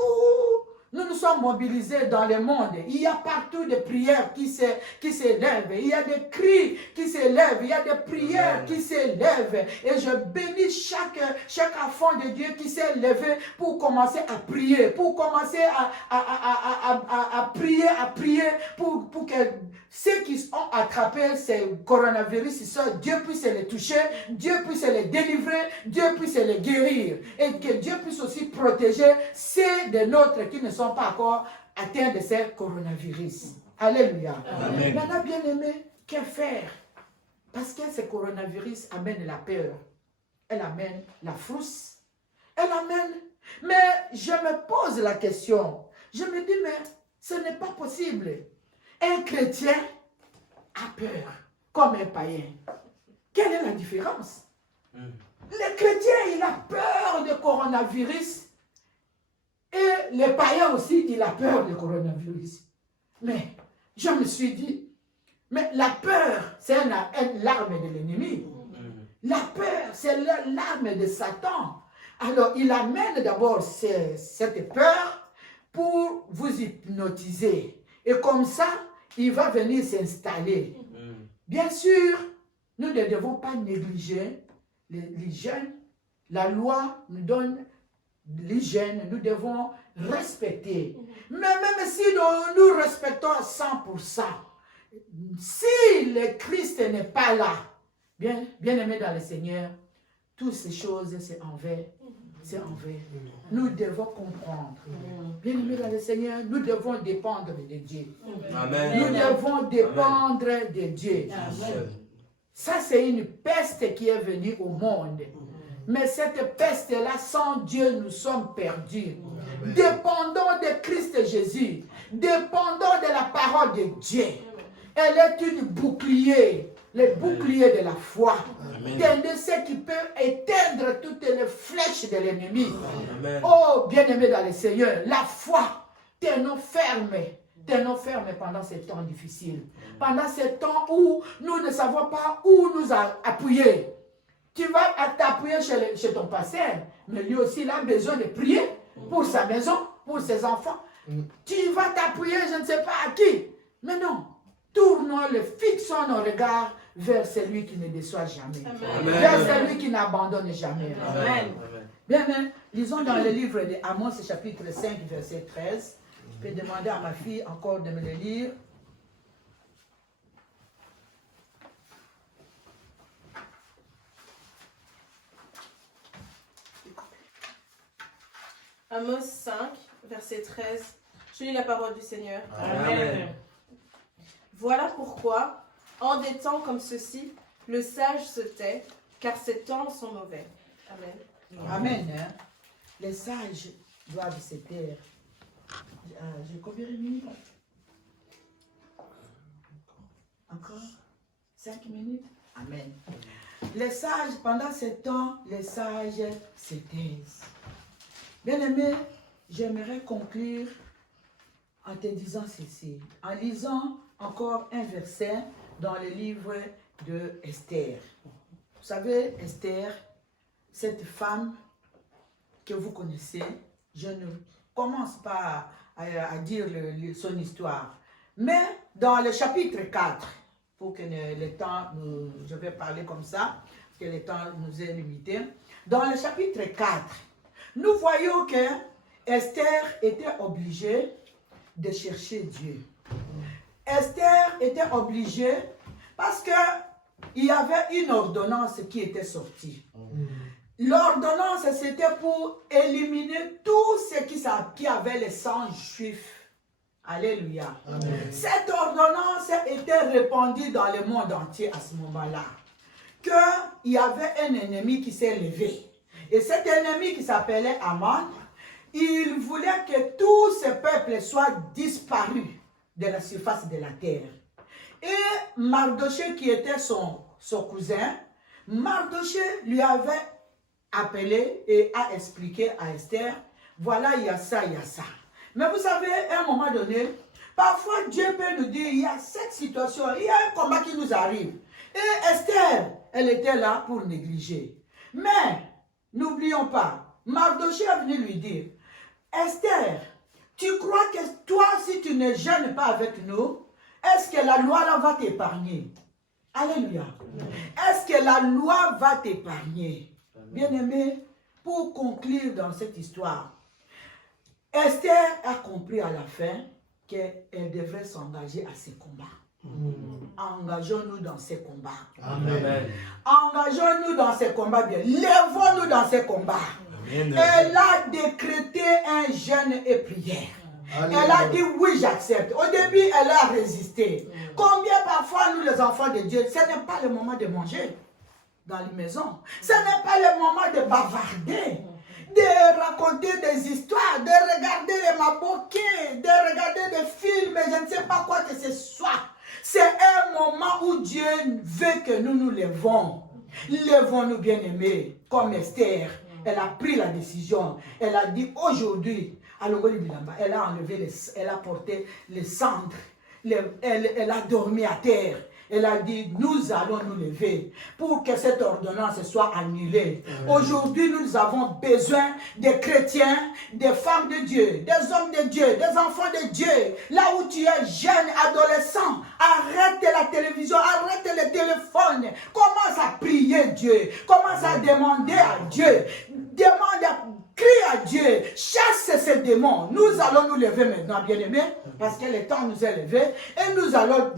Nous nous sommes mobilisés dans le monde. Il y a partout des prières qui s'élèvent. Il y a des cris qui s'élèvent. Il y a des prières qui s'élèvent. Et je bénis chaque enfant de Dieu qui s'est levé pour commencer à prier. Pour commencer à prier pour que ceux qui ont attrapé ce coronavirus, Dieu puisse les toucher, Dieu puisse les délivrer, Dieu puisse les guérir. Et que Dieu puisse aussi protéger ceux de nôtres qui ne sont pas encore atteints de ce coronavirus. Alléluia. Amen. Maintenant, bien-aimé, que faire? Parce que ce coronavirus amène la peur. Elle amène la frousse. Elle amène... Mais je me pose la question. Je me dis, mais ce n'est pas possible. Un chrétien a peur comme un païen. Quelle est la différence? Le chrétien, il a peur du coronavirus. Et le païen aussi, il a peur du coronavirus. Mais je me suis dit, mais la peur, c'est l'arme de l'ennemi. La peur, c'est l'arme de Satan. Alors, il amène d'abord cette peur pour vous hypnotiser. Et comme ça, il va venir s'installer. Bien sûr, nous ne devons pas négliger l'hygiène. La loi nous donne l'hygiène, nous devons respecter. Mais même si nous respectons à 100%, si le Christ n'est pas là, bien aimé dans le Seigneur, toutes ces choses, c'est envers. Nous devons comprendre. Bien aimé dans le Seigneur, nous devons dépendre de Dieu. Amen. Nous devons dépendre de Dieu. Amen. Ça, c'est une peste qui est venue au monde. Mais cette peste-là, sans Dieu, nous sommes perdus. Dépendons de Christ Jésus. Dépendons de la parole de Dieu. Elle est une bouclier. Le bouclier de la foi. De ce qui peut éteindre toutes les flèches de l'ennemi. Oh, bien-aimé dans le Seigneur, la foi, tenons ferme. Tenons ferme pendant ces temps difficiles. Pendant ces temps où nous ne savons pas où nous appuyer. Tu vas t'appuyer chez ton pasteur, mais lui aussi il a besoin de prier pour sa maison, pour ses enfants. Tu vas t'appuyer, je ne sais pas à qui. Mais non, fixons nos regards vers celui qui ne déçoit jamais. Amen. Vers celui qui n'abandonne jamais. Amen. Bien, lisons dans le livre de Amos, chapitre 5, verset 13. Je peux demander à ma fille encore de me le lire. Amos 5, verset 13. Je lis la parole du Seigneur. Amen. Voilà pourquoi, en des temps comme ceux-ci, le sage se tait, car ces temps sont mauvais. Amen. Amen. Hein? Les sages doivent se taire. J'ai combien de minutes? Encore 5 minutes? Amen. Les sages, pendant ce temps, les sages se taisent. Bien-aimé, j'aimerais conclure en te disant ceci, en lisant encore un verset dans le livre de Esther. Vous savez, Esther, cette femme que vous connaissez, je ne commence pas à dire son histoire, mais dans le chapitre 4, pour que le temps, je vais parler comme ça, parce que le temps nous est limité, dans le chapitre 4, nous voyons que Esther était obligée de chercher Dieu. Esther était obligée parce qu'il y avait une ordonnance qui était sortie. L'ordonnance, c'était pour éliminer tout ce qui avait le sang juif. Alléluia. Amen. Cette ordonnance était répandue dans le monde entier à ce moment-là. Qu'il y avait un ennemi qui s'est levé. Et cet ennemi qui s'appelait Aman, il voulait que tout ce peuple soit disparu de la surface de la terre. Et Mardoché, qui était son cousin, Mardoché lui avait appelé et a expliqué à Esther, voilà, il y a ça, il y a ça. Mais vous savez, à un moment donné, parfois Dieu peut nous dire, il y a cette situation, il y a un combat qui nous arrive. Et Esther, elle était là pour négliger. Mais, n'oublions pas, Mardoché est venu lui dire, Esther, tu crois que toi, si tu ne gênes pas avec nous, est-ce que la loi là va t'épargner? Alléluia. Est-ce que la loi va t'épargner? Bien-aimé, pour conclure dans cette histoire, Esther a compris à la fin qu'elle devrait s'engager à ces combats. Engageons-nous dans ces combats. Amen. Engageons-nous dans ces combats bien. Lèvons-nous dans ces combats. Amen. Elle a décrété un jeûne et prière. Alléluia. Elle a dit oui, j'accepte. Au début, elle a résisté. Combien parfois, nous les enfants de Dieu, ce n'est pas le moment de manger dans les maisons. Ce n'est pas le moment de bavarder, de raconter des histoires, de regarder les maboquets, de regarder des films, je ne sais pas quoi que ce soit. C'est un moment où Dieu veut que nous nous levons. Levons-nous, bien-aimés, comme Esther. Elle a pris la décision. Elle a dit aujourd'hui, elle a enlevé, elle a porté les cendres. Elle a dormi à terre. Elle a dit, nous allons nous lever pour que cette ordonnance soit annulée. Aujourd'hui, nous avons besoin des chrétiens, des femmes de Dieu, des hommes de Dieu, des enfants de Dieu. Là où tu es jeune, adolescent, arrête la télévision, arrête le téléphone. Commence à prier Dieu. Commence à demander à Dieu. Demande à crie à Dieu, chasse ces démons. Nous allons nous lever maintenant, bien-aimés, parce que le temps nous est levé, et nous allons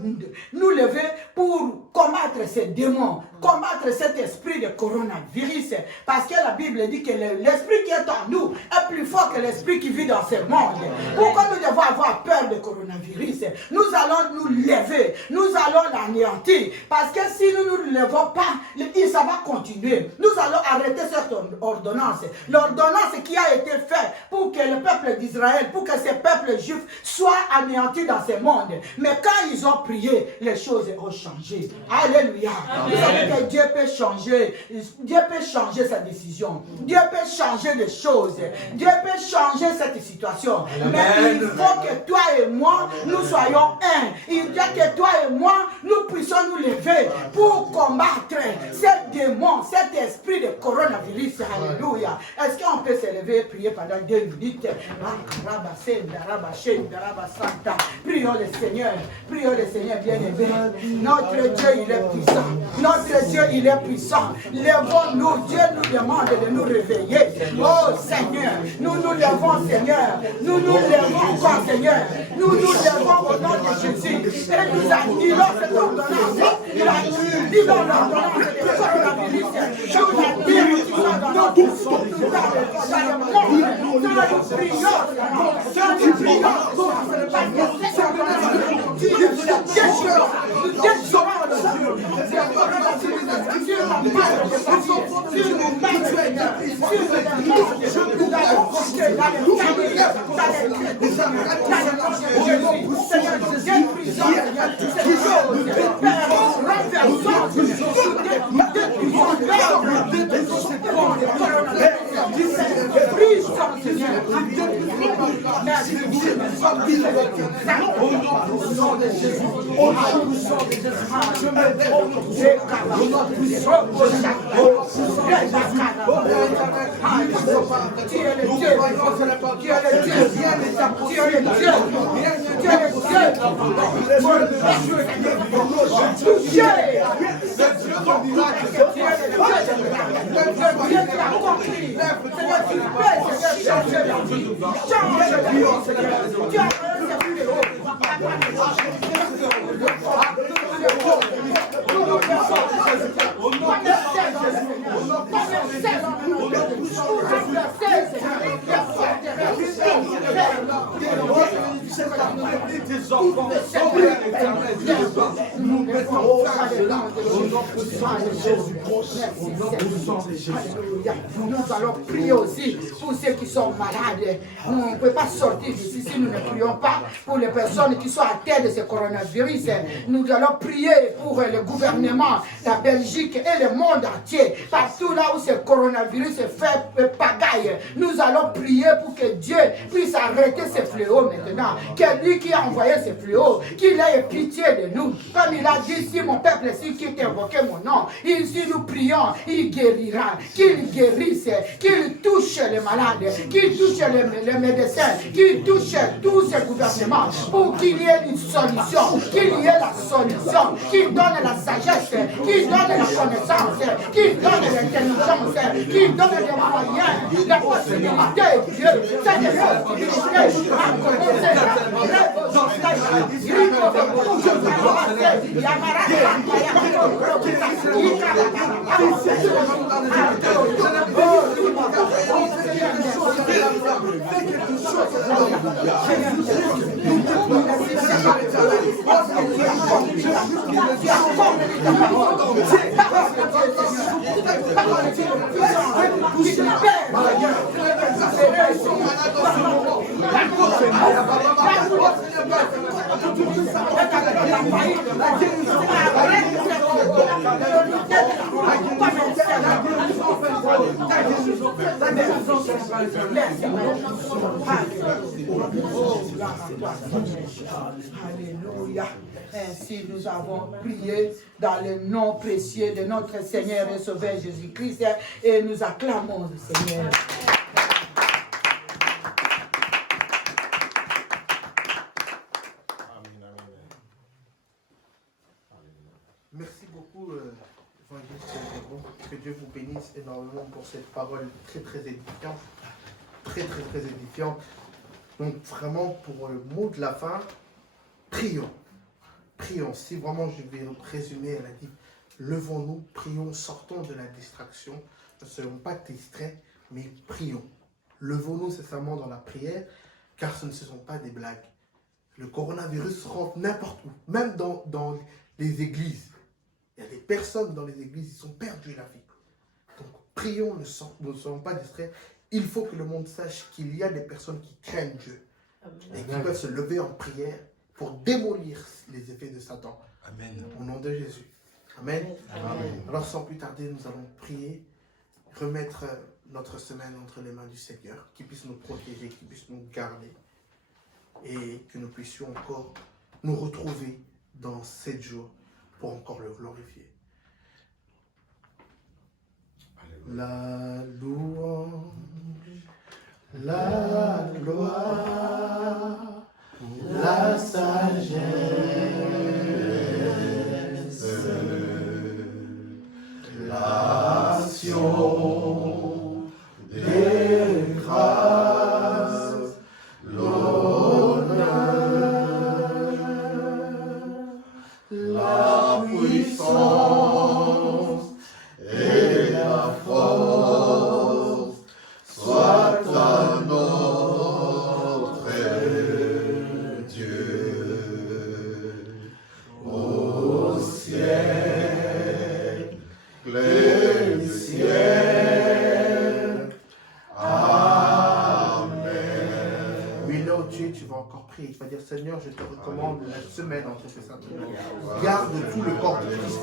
nous lever pour combattre ces démons, combattre cet esprit de coronavirus, parce que la Bible dit que l'esprit qui est en nous est plus fort que l'esprit qui vit dans ce monde. Pourquoi nous devons avoir peur de coronavirus? Nous allons nous lever, nous allons l'anéantir, parce que si nous ne nous levons pas, ça va continuer. Nous allons arrêter cette ordonnance. L'ordonnance qui a été faite pour que le peuple d'Israël, pour que ces peuples juifs soient anéantis dans ce monde. Mais quand ils ont prié, les choses ont changé. Alléluia. Vous savez que Dieu peut changer. Dieu peut changer sa décision. Dieu peut changer les choses. Dieu peut changer cette situation. Mais il faut que toi et moi, nous soyons un. Il dit que toi et moi, nous puissions nous lever pour combattre cet démon, cet esprit de coronavirus, alléluia. Est-ce qu'on peut se lever et prier pendant 2 minutes? Prions le Seigneur bien-aimé. Notre Dieu, il est puissant. Notre Dieu, il est puissant. Lèvons-nous, Dieu nous demande de nous réveiller. Oh Seigneur, nous nous lèvons, Seigneur. Nous nous lèvons encore, Seigneur. Nous nous lèvons au nom de Jésus. Et nous annulons cette ordonnance. Annulons l'ordonnance de coronavirus. Nous la bénédiction dans notre sang. Nous prions. Nous allons prier aussi pour ceux qui sont malades. Nous ne pouvons pas sortir d'ici si nous ne prions pas pour les personnes qui sont atteintes de ce coronavirus. Nous allons prier pour le gouvernement, la Belgique et le monde entier. Partout là où ce coronavirus fait pagaille, nous allons prier pour que Dieu puisse arrêter ce fléau maintenant. Que lui qui a envoyé ce fléau, qu'il ait pitié de nous. Comme il a dit, si mon peuple ici qui invoqué mon nom, si nous prions, il guérira. Qu'il guérisse, qu'il touche les malades, qu'il touche les médecins, qu'il touche tous ces gouvernements pour qu'il y ait une solution, qu'il y ait la solution, qu'il donne la sagesse, qu'il donne la connaissance, qu'il donne l'intelligence, qu'il donne les moyens, la possibilité, Dieu, c'est des possibilités à commencer. Alléluia. Ainsi nous avons prié dans le nom précieux de notre Seigneur et Sauveur Jésus-Christ et nous acclamons le Seigneur. Merci beaucoup, évangéliste Héron. Que Dieu vous bénisse énormément pour cette parole très très édifiante. Très édifiante. Donc vraiment pour le mot de la fin, prions. Prions. Si vraiment je vais résumer, elle a dit, levons-nous, prions, sortons de la distraction. Ne soyons pas distraits, mais prions. Levons-nous nécessairement dans la prière, car ce ne sont pas des blagues. Le coronavirus rentre n'importe où, même dans les églises. Il y a des personnes dans les églises qui sont perdues la vie. Donc prions, ne soyons pas distraits. Il faut que le monde sache qu'il y a des personnes qui craignent Dieu. Amen. Et qui peuvent se lever en prière pour démolir les effets de Satan. Amen. Au nom de Jésus. Amen. Amen. Alors sans plus tarder, nous allons prier, remettre notre semaine entre les mains du Seigneur, qu'il puisse nous protéger, qu'il puisse nous garder et que nous puissions encore nous retrouver dans 7 jours pour encore le glorifier. La louange, la gloire, la sagesse, l'action des grâces, l'honneur, la puissance et la force soit à notre Dieu au ciel, les ciels. Amen. Oui, là, Dieu, tu vas encore prier. Tu vas dire, Seigneur, je te recommande la semaine entre tes saints. Garde tout le corps de Christ.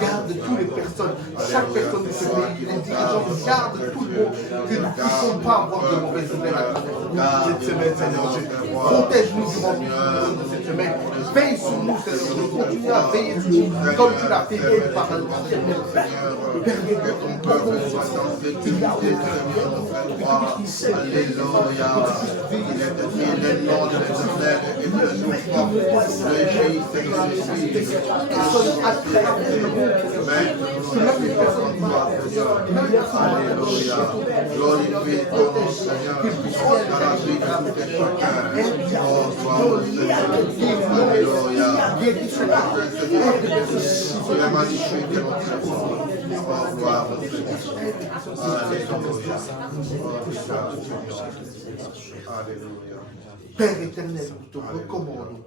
Garde toutes les personnes, chaque personne de ce pays, les dirigeants, garde tout le monde, que nous ne puissions pas avoir de mauvaises nouvelles à travers cette semaine, Seigneur Dieu. Protège-nous durant cette semaine. Veille sur nous, Seigneur Dieu. Continue à veiller sur nous, comme tu l'as fait hier par l'ancienne Que ton peuple soit dans sécurité, Seigneur, notre endroit. Alléluia. Il est le nom de l'Éternel et que nous formes réjouissent et réjouissent. Alléluia. Glorifie ton nom, Seigneur, dans la vie de tout et chacun. Oh, gloire au Seigneur. Alléluia. Seigneur, tu es magnifique et notre foi. Oh, gloire au Seigneur. Alléluia. Alléluia. Père éternel, nous te recommandons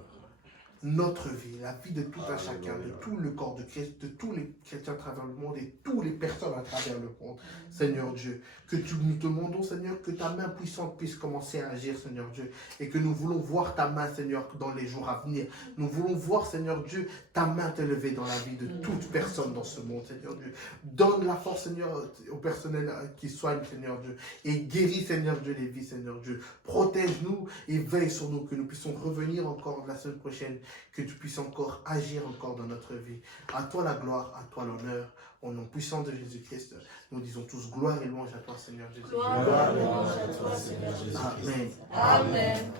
notre vie, la vie de tout un chacun, de tout le corps de Christ, de tous les chrétiens à travers le monde et toutes les personnes à travers le monde. Seigneur Dieu, que nous te demandons, Seigneur, que ta main puissante puisse commencer à agir, Seigneur Dieu, et que nous voulons voir ta main, Seigneur, dans les jours à venir. Nous voulons voir, Seigneur Dieu, ta main t'élever dans la vie de toute personne dans ce monde, Seigneur Dieu. Donne la force, Seigneur, au personnel qui soigne, Seigneur Dieu, et guéris, Seigneur Dieu, les vies, Seigneur Dieu. Protège-nous et veille sur nous, que nous puissions revenir encore la semaine prochaine, que tu puisses encore agir encore dans notre vie. À toi la gloire, à toi l'honneur, au nom puissant de Jésus-Christ. Nous disons tous gloire et louange à toi, Seigneur Jésus. Gloire et louange à toi, Seigneur Jésus. Amen. Amen.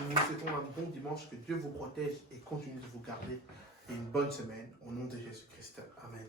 Nous vous souhaitons un bon dimanche, que Dieu vous protège et continue de vous garder. Et une bonne semaine, au nom de Jésus-Christ. Amen.